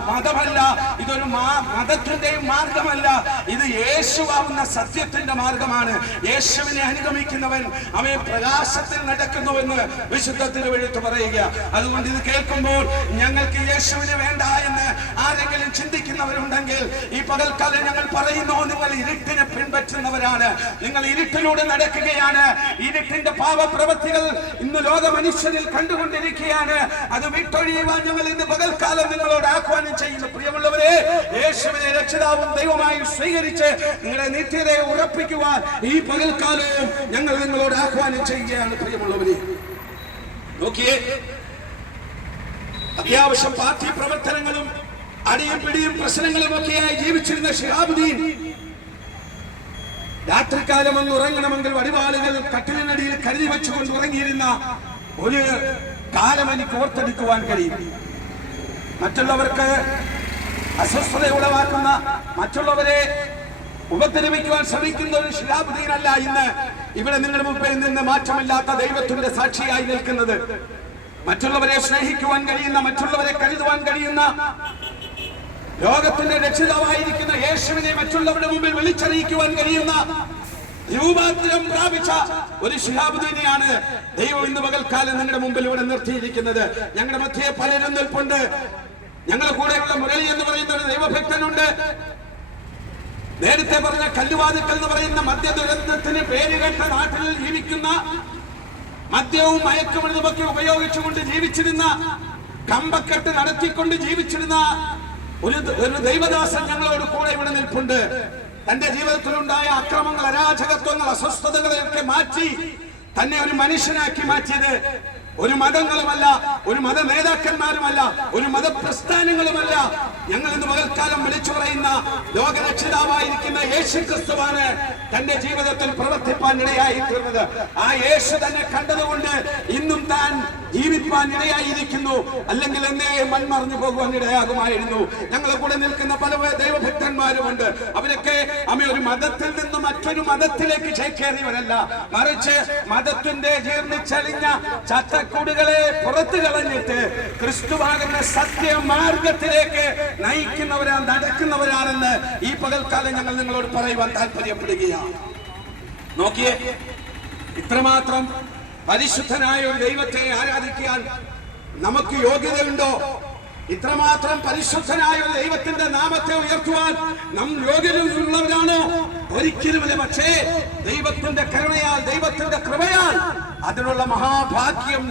മതമല്ല, ഇതൊരു മതത്തിന്റെയും മാർഗമല്ല. ഇത് യേശുവാകുന്ന സത്യത്തിന്റെ മാർഗമാണ്. യേശുവിനെ അനുഗമിക്കുന്നവൻ അവൻ പ്രകാശത്തിൽ നടക്കുന്നുവെന്ന് വിശുദ്ധ തിരുവെഴുത്ത് പറയുക. അതുകൊണ്ട് ഇത് കേൾക്കുമ്പോൾ ഞങ്ങൾക്ക് യേശുവിനെ വേണ്ട എന്ന് ആരെങ്കിലും ചിന്തിക്കുന്നവരുണ്ടെങ്കിൽ ഈ പകൽക്കാലം ഞങ്ങൾ പറയുന്നു, നിങ്ങൾ ഇരുട്ടിനെ പിൻപറ്റുന്നവരാണ്. നിങ്ങൾ ഇരുട്ടിലൂടെ നടക്കുകയാണ്. ഇരുട്ടിന്റെ പാപപ്രവൃത്തികൾ ഇന്ന് ലോക മനുഷ്യരിൽ കണ്ടുകൊണ്ടിരിക്കുകയാണ്. അത് വിട്ടൊഴിയുവാൻ ഞങ്ങൾ ഇന്ന് പകൽക്കാലം നിങ്ങളോട് ആഹ്വാനം ചെയ്യുന്നു. പ്രിയമുള്ളവരെ, യേശുവിനെ രക്ഷിതാവും ദൈവമായി സ്വീകരിച്ച് നിങ്ങളുടെ നിത്യതയെ ഉറപ്പിക്കുവാൻ ഈ പകൽക്കാലവും ഞങ്ങൾ നിങ്ങളോട് ആഹ്വാനം ചെയ്യുകയാണ്. പ്രിയമുള്ളവരെ, നോക്കിയേ, അത്യാവശ്യം പാർട്ടി പ്രവർത്തനങ്ങളും അടിയും പിടിയും പ്രശ്നങ്ങളും ഒക്കെയായി ജീവിച്ചിരുന്ന ശിഹാബുദ്ദീൻ രാത്രികാലം ഒന്ന് ഉറങ്ങണമെങ്കിൽ വടിവാളുകൾ കട്ടിലിനടിയിൽ കരുതി വെച്ചുകൊണ്ട് ഉറങ്ങിയിരുന്ന ഒരു കാലം എനിക്ക് ഓർത്തെടുക്കുവാൻ കഴിയും. മറ്റുള്ളവർക്ക് അസ്വസ്ഥത ഉളവാക്കുന്ന, മറ്റുള്ളവരെ ഉപദ്രവിക്കുവാൻ ശ്രമിക്കുന്ന ഒരു ശിഹാബുദ്ദീൻ അല്ല ഇന്ന് ഇവിടെ നിങ്ങളുടെ മുമ്പിൽ നിന്ന് മാറ്റമില്ലാത്ത ദൈവത്തിന്റെ സാക്ഷിയായി നിൽക്കുന്നത്. മറ്റുള്ളവരെ സ്നേഹിക്കുവാൻ കഴിയുന്ന, മറ്റുള്ളവരെ കരുതുവാൻ കഴിയുന്ന, ലോകത്തിന്റെ രക്ഷിതാവായിരിക്കുന്ന യേശുവിനെ മറ്റുള്ളവരുടെ മുമ്പിൽ വിളിച്ചറിയിക്കുവാൻ കഴിയുന്ന രൂപാന്തരം പ്രാപിച്ച ഒരു ശിഹാബുദ്ദീനെയാണ് ദൈവം ഇന്ന് പകൽക്കാലം നിങ്ങളുടെ മുമ്പിൽ ഇവിടെ നിർത്തിയിരിക്കുന്നത്. ഞങ്ങളുടെ മധ്യേ പലരും നിൽപ്പുണ്ട്. ഞങ്ങളുടെ കൂടെയുള്ള മുരളി എന്ന് പറയുന്ന ഒരു ദൈവഭക്തനുണ്ട്. നേരത്തെ പറഞ്ഞ കല്ലുവാതിക്കൽ എന്ന് പറയുന്ന മദ്യ ദുരന്തത്തിന് പേരുകേട്ട നാട്ടിൽ ജീവിക്കുന്ന, മദ്യവും മയക്കുമരുന്നുമൊക്കെ ഉപയോഗിച്ചുകൊണ്ട് ജീവിച്ചിരുന്ന, കമ്പക്കെട്ട് നടത്തിക്കൊണ്ട് ജീവിച്ചിരുന്ന ഒരു ദൈവദാസൻ ഞങ്ങളോട് കൂടെ ഇവിടെ നിൽപ്പുണ്ട്. തന്റെ ജീവിതത്തിലുണ്ടായ അക്രമങ്ങൾ, അരാജകത്വങ്ങൾ, അസ്വസ്ഥതകളെയൊക്കെ മാറ്റി തന്നെ ഒരു മനുഷ്യനാക്കി മാറ്റിയത് ഒരു മതങ്ങളുമല്ല, ഒരു മത നേതാക്കന്മാരുമല്ല, ഒരു മതപ്രസ്ഥാനങ്ങളുമല്ല. ഞങ്ങൾ ഇന്ന് പകൽക്കാലം വിളിച്ചു പറയുന്ന ലോകരക്ഷിതാവായിരിക്കുന്ന യേശു ക്രിസ്തുവാണ് തന്റെ ജീവിതത്തിൽ പ്രവർത്തിപ്പാൻ ഇടയായി തീർന്നത്. ആ യേശു തന്നെ കണ്ടതുകൊണ്ട് ഇന്നും താൻ ജീവിപ്പാൻ ഇടയായിരിക്കുന്നു. അല്ലെങ്കിൽ എന്നേ മൺമറഞ്ഞു പോകുവാൻ ഇടയാകുമായിരുന്നു. ഞങ്ങളെ കൂടെ നിൽക്കുന്ന പല ദൈവഭക്തന്മാരുമുണ്ട്. അവരൊക്കെ ഒരു മതത്തിൽ നിന്ന് മറ്റൊരു മതത്തിലേക്ക് ചേക്കേറിയവരല്ല, മറിച്ച് മതത്തിന്റെ ജീർണിച്ചലിഞ്ഞ ചട്ടക്കൂടുകളെ പുറത്തു കളഞ്ഞിട്ട് ക്രിസ്തുവാകുന്ന സത്യമാർഗത്തിലേക്ക് നയിക്കുന്നവരാണ്, നടക്കുന്നവരാണെന്ന് ഈ പകൽക്കാലം ഞങ്ങൾ നിങ്ങളോട് പറയുവാൻ താല്പര്യപ്പെടുകയാണ്. നോക്കിയേ, ഇത്രമാത്രം പരിശുദ്ധനായ ഒരു ദൈവത്തെ ആരാധിക്കാൻ നമുക്ക് യോഗ്യതയുണ്ടോ? ഇത്രമാത്രം പരിശുദ്ധനായ ഒരു ദൈവത്തിന്റെ നാമത്തെ ഉയർത്തുവാൻ നാം യോഗ്യതയുള്ളവരാണോ? ഒരിക്കലുമില്ല. പക്ഷേ ദൈവത്തിന്റെ കരുണയാൽ, ദൈവത്തിന്റെ കൃപയാൽ അതിനുള്ള മഹാഭാഗ്യം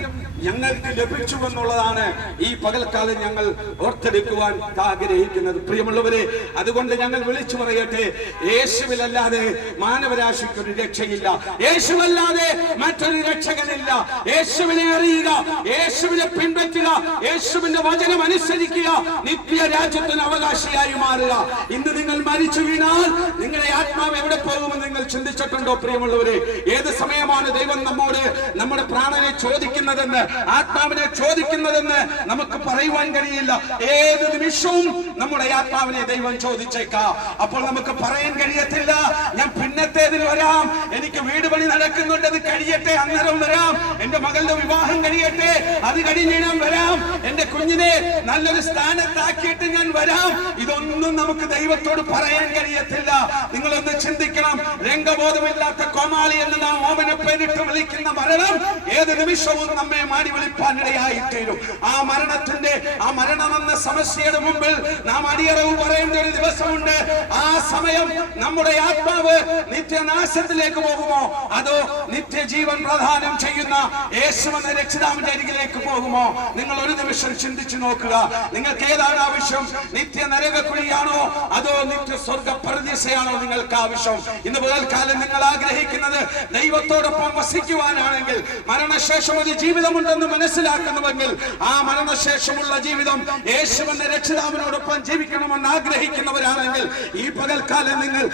ഞങ്ങൾക്ക് ലഭിച്ചു എന്നുള്ളതാണ് ഈ പകൽക്കാലം ഞങ്ങൾ ഓർത്തെടുക്കുവാൻ ആഗ്രഹിക്കുന്നത്. പ്രിയമുള്ളവരെ, അതുകൊണ്ട് ഞങ്ങൾ വിളിച്ചു പറയട്ടെ, യേശുവിലല്ലാതെ മാനവരാശിക്കൊരു രക്ഷയില്ല. യേശുവല്ലാതെ മറ്റൊരു രക്ഷകനില്ല. യേശുവിനെ അറിയുക, യേശുവിനെ പിൻപറ്റുക, യേശുവിന്റെ വചനം അനുസരിക്കുക, നിത്യ രാജ്യത്തിന് അവകാശിയായി മാറുക. ഇന്ന് നിങ്ങൾ മരിച്ചു വീണാൽ നിങ്ങളുടെ ആത്മാവ് എവിടെ പോകുമെന്ന് നിങ്ങൾ ചിന്തിച്ചിട്ടുണ്ടോ? പ്രിയമുള്ളവരെ, ഏത് സമയമാണ് ദൈവം നമ്മോട് നമ്മുടെ പ്രാണനെ ചോദിക്കുന്നതെന്ന്, ആത്മാവിനെ ചോദിക്കുന്നതെന്ന് നമുക്ക് പറയുവാൻ കഴിയില്ല. ഏത് നിമിഷവും നമ്മുടെ ആത്മാവിനെ ദൈവം ചോദിച്ചേക്കാം. അപ്പോൾ നമുക്ക് പറയാൻ കഴിയത്തില്ല, ഞാൻ പിന്നത്തേതിൽ വരാം, എനിക്ക് വീട് പണി നടക്കുന്നുണ്ട്, അത് കഴിയട്ടെ, അന്നേരം വരാം, എന്റെ മകളുടെ വിവാഹം കഴിയട്ടെ, അത് കഴിഞ്ഞ് ഞാൻ വരാം, എന്റെ കുഞ്ഞിനെ നല്ലൊരു സ്ഥാനത്താക്കിയിട്ട് ഞാൻ വരാം. ഇതൊന്നും നമുക്ക് ദൈവത്തോട് പറയാൻ കഴിയത്തില്ല. നിങ്ങളൊന്ന് ചിന്തിക്കണം. രംഗബോധമില്ലാത്ത കോമാളി എന്ന് നാം ഓമന പേരിട്ട് വിളിക്കുന്ന മരണം ഏത് നിമിഷവും നമ്മെ മാടി വിളിപ്പാനിടയായി തീരും. ആ മരണമെന്ന സമസ്യയുടെ മുമ്പിൽ നാം അടിയറവ് പറയേണ്ട ഒരു ദിവസമുണ്ട്. ആ സമയം നമ്മുടെ ആത്മാവ് നിത്യനാശത്തിലേക്ക് പോകുമോ, അതോ നിത്യജീവൻ പ്രദാനം ചെയ്യുന്ന യേശുവെന്ന രക്ഷിതാവിന്റെ അരികിലേക്ക് പോകുമോ? നിങ്ങൾ ഒരു നിമിഷം ചിന്തിച്ചു നോക്കുക. നിങ്ങൾക്ക് ഏതാണ് ആവശ്യം? നിത്യ നരകക്കുഴിയാണോ, അതോ നിത്യ സ്വർഗ പരദീസയാണോ നിങ്ങൾക്ക് ആവശ്യം? ഇന്ന് പകൽക്കാലം നിങ്ങൾ ആഗ്രഹിക്കുന്നത് ദൈവത്തോടൊപ്പം വസിക്കുവാനാണെങ്കിൽ, മരണശേഷം ഒരു ജീവിതമുണ്ടെന്ന് മനസ്സിലാക്കുന്നുവെങ്കിൽ, ആ മരണശേഷമുള്ള ജീവിതം യേശുവെന്ന രക്ഷിതാവിനോടൊപ്പം ജീവിക്കണമെന്ന് ആഗ്രഹിക്കുന്നവരാണെങ്കിൽ, ഈ പകൽക്കാലം നിങ്ങൾ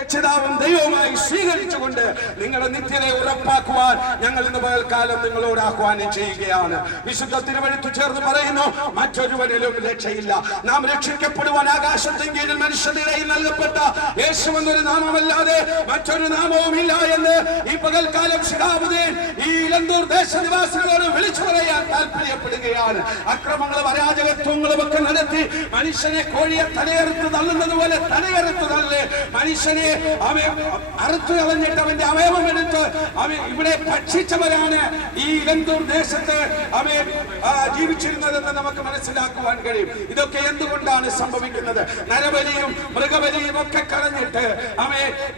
രക്ഷിതാവും ദൈവവുമായി സ്വീകരിച്ചുകൊണ്ട് നിങ്ങളുടെ നിത്യതയെ ഉറപ്പാക്കുവാൻ ഞങ്ങൾ ഇന്ന് പകൽക്കാലം നിങ്ങളോട് ആഹ്വാനം ചെയ്യുകയാണ്. വിശുദ്ധ തിരുവെഴുത്ത് ചേർന്ന് പറയുന്നു, മറ്റൊരുവനിലും രക്ഷയില്ല. നാം രക്ഷിക്കപ്പെടുവാൻ ആകാശത്തിൻ കീഴിൽ മനുഷ്യനിടയിൽ നൽകപ്പെട്ട യേശുവെന്നൊരു നാമമല്ലാതെ മറ്റൊരു നാമവും ഇല്ല എന്ന് ഈ പകൽക്കാലം ശിഹാബുദ്ദീൻ ഈ ഇലന്തൂർ ദേശനിവാസികളോട് വിളിച്ചു പറയാൻ താല്പര്യപ്പെടുകയാണ്. അക്രമങ്ങളും അരാജകത്വങ്ങളും ഒക്കെ നടത്തി മനുഷ്യനെ കോഴിയെ തലയെറുത്ത് തള്ളുന്നത് പോലെ തലയെറുത്ത് തള്ളി മനുഷ്യനെ അറുത്തു കളഞ്ഞിട്ട് അവന്റെ അവയവം എടുത്ത് ഇവിടെ ഭക്ഷിച്ചവരാണ് ഈ ഇലന്തൂർ ദേശത്ത് ജീവിച്ചിരുന്നതെന്ന് നമുക്ക് മനസ്സിലാക്കുവാൻ കഴിയും. ഇതൊക്കെ എന്തുകൊണ്ടാണ് സംഭവിക്കുന്നത്? നരബലിയും മൃഗബലിയും ഒക്കെ കളഞ്ഞിട്ട്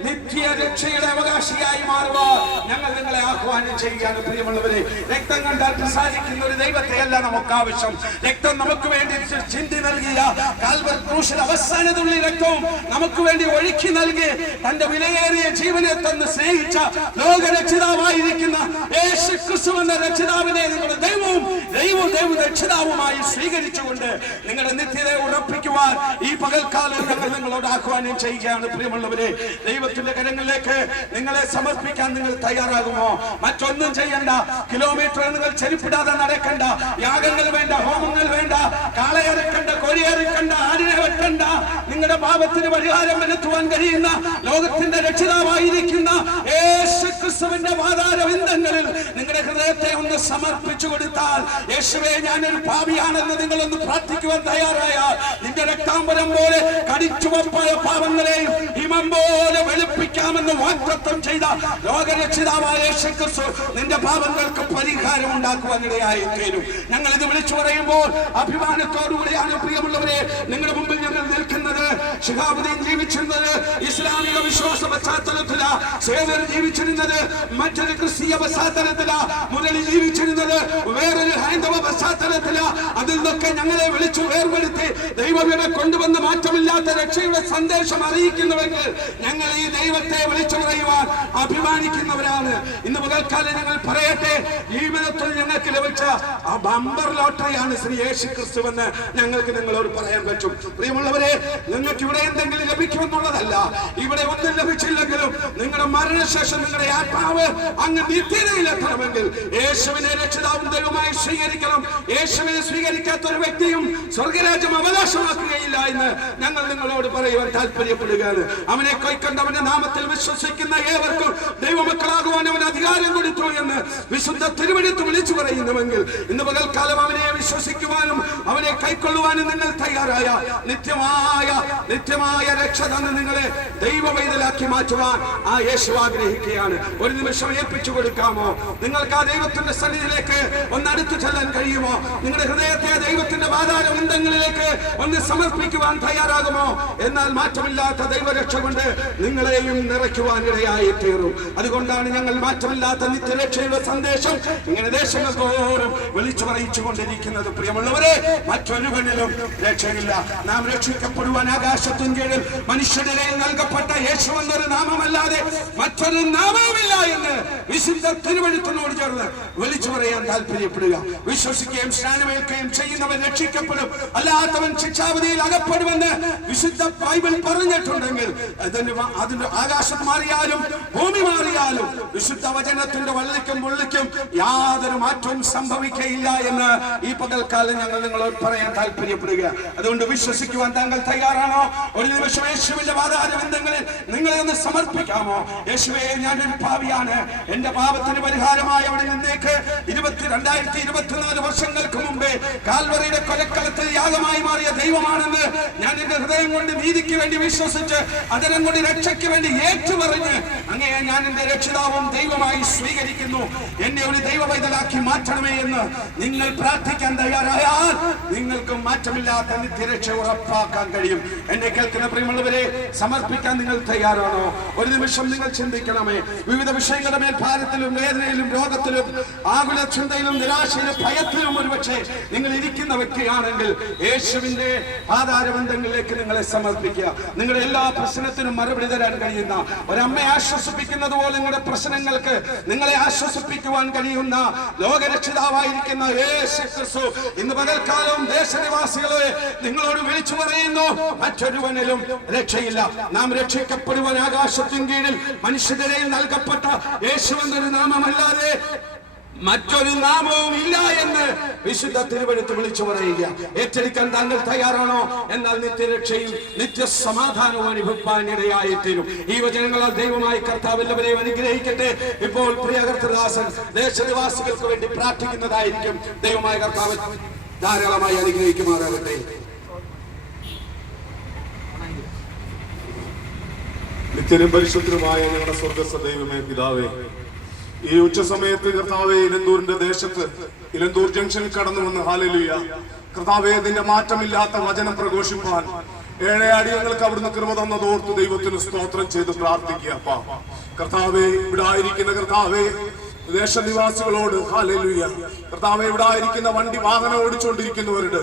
നിത്യരക്ഷയുടെ അവകാശിയായി മാറുവാൻ ഞങ്ങൾ നിങ്ങളെ ആഹ്വാനം ചെയ്യുകയാണ്. പ്രിയമുള്ളവരെ, രക്തം കണ്ടാൽ സാധിക്കുന്ന ഒരു ദൈവത്തെയല്ല നമുക്ക് ആവശ്യം. രക്തം നമുക്ക് വേണ്ടി ചിന്തി നൽകിയ കാൽവരി ക്രൂശിൽ അവസാന തുള്ളി രക്തവും നമുക്ക് വേണ്ടി ഒഴുക്കി നൽകി തന്റെ വിലയേറിയ ജീവനെ തന്ന് സ്നേഹിച്ച ലോകരക്ഷിതാവായിരിക്കുന്ന യേശുക്രിസ്തു എന്ന രക്ഷിതാവിനെ നിങ്ങളുടെ ദൈവവും രക്ഷിതാവുമായി സ്വീകരിച്ചുകൊണ്ട് നിങ്ങളുടെ നിത്യതയെ ഉറപ്പിക്കുവാൻ ഈ പകൽക്കാലം ഞങ്ങൾ നിങ്ങളോട് ആഹ്വാനം ചെയ്യുകയാണ്. പ്രിയമുള്ളവരെ, ദൈവത്തിന്റെ കരങ്ങളിലേക്ക് നിങ്ങളെ സമർപ്പിക്കാൻ നിങ്ങൾ തയ്യാറാകുമോ? മറ്റൊന്നും ചെയ്യണ്ട. കിലോമീറ്റർ നിങ്ങൾ ചെരുപ്പിടാതെ നടക്കണ്ട. യാഗങ്ങൾ വേണ്ട, ഹോമങ്ങൾ വേണ്ട, കാളയെറുക്കണ്ട, കോഴിയെറുക്കണ്ട, ആടിനെ വെക്കണ്ട. നിങ്ങളുടെ പാപത്തിന് പരിഹാരം വരുത്തുവാൻ കഴിയുന്ന ലോകത്തിന്റെ രക്ഷിതാവായിരിക്കുന്ന യേശുക്രിസ്തുവിന്റെ പാതാരവിന്ദങ്ങളിൽ നിങ്ങളുടെ ഹൃദയത്തെ ഒന്ന് സമർപ്പിച്ചു കൊടുത്താൽ, യേശുവേ ഞാനൊരു പാപിയാണെന്ന് നിങ്ങളൊന്ന് പ്രാർത്ഥിക്കുവാൻ തയ്യാറായാൽ, നിന്റെ രക്താംബരം പോലെ കടിച്ചുവപ്പായ പാപങ്ങളെയും ഹിമം പോലെ വെളുപ്പിക്കാമെന്ന് വാഗ്ദത്തം ചെയ്ത ലോകരക്ഷിതാവായ യേശുക്രിസ്തു നിന്റെ പാപങ്ങൾക്ക് പരിഹാരം ഉണ്ടാക്കുവാനിടയായി തീരും. ഞങ്ങൾ ഇത് വിളിച്ചു പറയുമ്പോൾ അഭിമാനത്തോടുകൂടിയാണ് പ്രിയമുള്ളവരെ നിങ്ങളുടെ മുമ്പിൽ ഞങ്ങൾ നിൽക്കുന്നത്. ശിഹാബുദ്ദീൻ ജീവിച്ചിരുന്നത് ഇസ്ലാമിക വിശ്വാസ പശ്ചാത്തലത്തില, സേവർ ജീവിച്ചിരുന്നത് മറ്റൊരു ക്രിസ്തീയ പശ്ചാത്തലത്തില, മുരളി ജീവിച്ചിരുന്നത് വേറൊരു ഹൈന്ദവ പശ്ചാത്തലത്തില. അതിൽ നിന്നൊക്കെ ഞങ്ങളെ വിളിച്ചു വേർപെടുത്തി ദൈവവിനെ കൊണ്ടുവന്ന് മാറ്റമില്ലാത്ത രക്ഷയുടെ സന്ദേശം അറിയിക്കുന്നുവെങ്കിൽ ഞങ്ങൾ ഈ ദൈവത്തെ വിളിച്ചു പറയുവാൻ അഭിമാനിക്കുന്നവരാണ്. ഇന്ന് പകൽക്കാലം ഞങ്ങൾ പറയട്ടെ, ജീവിതത്തിൽ ഞങ്ങൾക്ക് ലഭിച്ച ആ ബമ്പർ ലോട്ടറിയാണ് ശ്രീ യേശുക്രിസ്തു എന്ന് ഞങ്ങൾക്ക് നിങ്ങളോട് പറയാൻ പറ്റും. പ്രിയമുള്ളവരെ, നിങ്ങൾക്ക് ഇവിടെ എന്തെങ്കിലും ലഭിക്കുമെന്നുള്ളതല്ല. ഇവിടെ ഒന്നും ലഭിച്ചില്ലെങ്കിലും നിങ്ങളുടെ മരണശേഷം നിങ്ങളുടെ ആത്മാവ് അങ്ങ് നിത്യതയിലെത്തണമെങ്കിൽ യേശുവിനെ രക്ഷിതാവും ദൈവമായി സ്വീകരിക്കണം. യേശുവിനെ സ്വീകരിക്കാത്ത ഒരു വ്യക്തിയും സ്വർഗരാജ്യം അവകാശമാക്കുകയില്ല എന്ന് ഞങ്ങൾ നിങ്ങളോട് പറയുവാൻ താല്പര്യപ്പെടുകയാണ്. അവനെ കൈക്കൊണ്ട് അവന്റെ നാമത്തിൽ വിശ്വസിക്കുന്ന ഏവർക്കും ദൈവമക്കളാകുവാൻ അവൻ അധികാരം കൊടുത്തു മാറ്റുമോ എന്ന് വിശുദ്ധ തിരുവെഴുത്ത് വിളിച്ചു പറയുന്നുവെങ്കിൽ ഇന്ന് പകൽക്കാലം അവനെ വിശ്വസിക്കുവാനും അവനെ കൈക്കൊള്ളുവാനും നിങ്ങൾ തയ്യാറായ നിത്യമായ രക്ഷ തന്ന് നിങ്ങളെ ദൈവവൈതലാക്കി മാറ്റുവാൻ ആ യേശു ആഗ്രഹിക്കുകയാണ്. ഒരു നിമിഷം ഏൽപ്പിച്ചു കൊടുക്കാമോ? നിങ്ങൾക്ക് ആ ദൈവത്തിന്റെ സന്നിധിയിലേക്ക് ഒന്ന് അടുത്തു ചെല്ലാൻ കഴിയുമോ? നിങ്ങളുടെ ഹൃദയത്തെ ദൈവത്തിന്റെ ആധാര വൃന്ദങ്ങളിലേക്ക് ഒന്ന് സമർപ്പിക്കുവാൻ തയ്യാറാകുമോ? എന്നാൽ മാറ്റമില്ലാത്ത ദൈവരക്ഷ കൊണ്ട് നിങ്ങളെയും നിറയ്ക്കുവാൻ ഇടയായി തീരും. അതുകൊണ്ടാണ് ഞങ്ങൾ മാറ്റമില്ലാത്ത നിത്യരക്ഷയുടെ സന്ദേശം ഇങ്ങനെ ദേശങ്ങൾ തോറും വിളിച്ചു പറയിച്ചു കൊണ്ടിരിക്കുന്നത്. പ്രിയമുള്ളവരെ, മറ്റൊരുവനിലും രക്ഷയില്ല. നാം രക്ഷിക്കപ്പെടുവാൻ ആകാശത്തിൻ കീഴിൽ മനുഷ്യരുടെ നൽകപ്പെട്ട യേശു എന്നൊരു നാമമല്ലാതെ മറ്റൊരു നാമവുമില്ല എന്ന് വിശുദ്ധ തിരുവെഴുത്തിനോട് ചേർന്ന് വിളിച്ചു പറയാൻ താല്പര്യപ്പെടുക. വിശ്വസിക്കുകയും സ്നാനമേൽക്കുകയും ചെയ്യുന്നവൻ രക്ഷിക്കപ്പെടും, അല്ലാത്തവൻ ശിക്ഷാവിധിയിൽ അകപ്പെടുമെന്ന് വിശുദ്ധ ബൈബിൾ പറഞ്ഞിട്ടുണ്ടെങ്കിൽ അതിന്റെ ആകാശം മാറിയാലും ഭൂമി മാറിയാലും വിശുദ്ധ വചനത്തിന്റെ വള്ളിക്കും പുള്ളിക്കും യാതൊരു മാറ്റവും സംഭവിക്കയില്ല എന്ന് ഈ പകൽക്കാലം ഞങ്ങൾ നിങ്ങളോട് പറയാൻ താല്പര്യപ്പെടുക. അതുകൊണ്ട് വിശ്വസിക്കുവാൻ താങ്കൾ തയ്യാറാണോ? ഒരു നിമിഷം യേശുവിന്റെ പാദാരവിന്ദങ്ങളിൽ നിങ്ങളെ ഒന്ന് സമർപ്പിക്കാമോ? യേശുവേ, ഞാനൊരു പാപിയാണ്. എന്റെ പാപത്തിന് പരിഹാരമായി അവിടെ നിന്നേക്ക് 2024 വർഷങ്ങൾക്ക് മുമ്പേ കാൽവറിയുടെ കൊലക്കളത്തിൽ യാഗമായി മാറിയ ദൈവമാണെന്ന് ഞാൻ എന്റെ ഹൃദയം കൊണ്ട് നീതിക്ക് വേണ്ടി വിശ്വസിച്ച് അതരം കൊണ്ട് രക്ഷയ്ക്ക് വേണ്ടി ഏറ്റുപറഞ്ഞ് അങ്ങയെ ഞാൻ എന്റെ രക്ഷിതാവും ദൈവമായി സ്വീകരിക്കുന്നു. എന്നെ ഒരു ദൈവവൈതലാക്കി മാറ്റണമേ എന്ന് നിങ്ങൾ പ്രാർത്ഥിക്കാൻ തയ്യാറായാൽ നിങ്ങൾക്ക് മാറ്റമില്ലാത്ത നിത്യരക്ഷ ഉറപ്പാക്കാൻ കഴിയും. എന്നെ കേൾക്കുന്ന പ്രിയമുള്ളവരെ, സമർപ്പിക്കാൻ നിങ്ങൾ തയ്യാറാണോ? ഒരു നിമിഷം നിങ്ങൾ ചിന്തിക്കണമേ. വിവിധ വിഷയങ്ങളുടെ മേൽ ഭാരത്തിലും വേദനയിലും രോഗത്തിലും ആകുല ചിന്തയിലും നിരാശയിലും ഭയത്തിലും ഒരുപക്ഷെ നിങ്ങൾ ഇരിക്കുന്ന വ്യക്തിയാണെങ്കിൽ യേശുവിന്റെ ആധാരബന്ധങ്ങളിലേക്ക് നിങ്ങളെ സമർപ്പിക്കുക. നിങ്ങളുടെ എല്ലാ പ്രശ്നത്തിനും മറുപടി തരാൻ കഴിയുന്ന, ഒരമ്മയെ ആശ്വസിപ്പിക്കുന്നത് പോലെ നിങ്ങളുടെ പ്രശ്നങ്ങൾക്ക് നിങ്ങളെ ആശ്വസിപ്പിക്കുവാൻ കഴിയുന്ന ലോകരക്ഷിതാവായിരിക്കുന്ന യേശു ക്രിസ്തു ഇന്ന് പകൽക്കാലവും ദേശനിവാസികളെ നിങ്ങളോട് വിളിച്ചു പറയുന്നു, മറ്റൊരുവനിലും രക്ഷയില്ല. നാം രക്ഷിക്കപ്പെടുവാൻ ആകാശത്തിൻ കീഴിൽ മനുഷ്യരുടെ നൽകപ്പെട്ട യേശു എന്നൊരു നാമമല്ലാതെ മറ്റൊരു നാമവും ഇല്ല എന്ന് വിശുദ്ധ തിരുവെഴുത്ത് വിളിച്ചു പറയുക. ഏറ്റെടുക്കാൻ താങ്കൾ തയ്യാറാണോ? എന്നാൽ നിത്യരക്ഷയും നിത്യസമാധാനവും അനുഭവിക്കാൻ ഇടയായി തീരും. ഈ വചനങ്ങളാൽ ദൈവമായ കർത്താവ് എല്ലാവരെയും അനുഗ്രഹിക്കട്ടെ. ഇപ്പോൾ പ്രിയ കർത്തദാസൻ ദേശനിവാസികൾക്ക് വേണ്ടി പ്രാർത്ഥിക്കുന്നതായിരിക്കും. ദൈവമായ കർത്താവ് ധാരാളമായി അനുഗ്രഹിക്കുമാറാകട്ടെ. നിത്യനും പരിശുദ്ധനുമായ ഞങ്ങളുടെ സ്വർഗ്ഗസ്ഥ ദൈവമേ, പിതാവേ, ഈ ഉച്ച സമയത്ത് കർത്താവെ ഇലന്തൂരിന്റെ ദേശത്ത് ഇലന്തൂർ ജംഗ്ഷനിൽ കടന്നു വന്ന് ഹല്ലേലൂയ കർത്താവെ, ഇതിന്റെ മാറ്റമില്ലാത്ത വചനം പ്രഘോഷിപ്പാൻ അടിയങ്ങൾക്ക് അവിടുന്ന് കൃപ തന്നതോർത്ത് ദൈവത്തിന് സ്തോത്രം ചെയ്ത് പ്രാർത്ഥിക്കുക. കർത്താവെ, ഇവിടെ ആയിരിക്കുന്ന കർത്താവെ ദേശനിവാസികളോട് ഹല്ലേലൂയ കർത്താവെ, ഇവിടെ ആയിരിക്കുന്ന വണ്ടി വാഹനം ഓടിച്ചുകൊണ്ടിരിക്കുന്നവരുടെ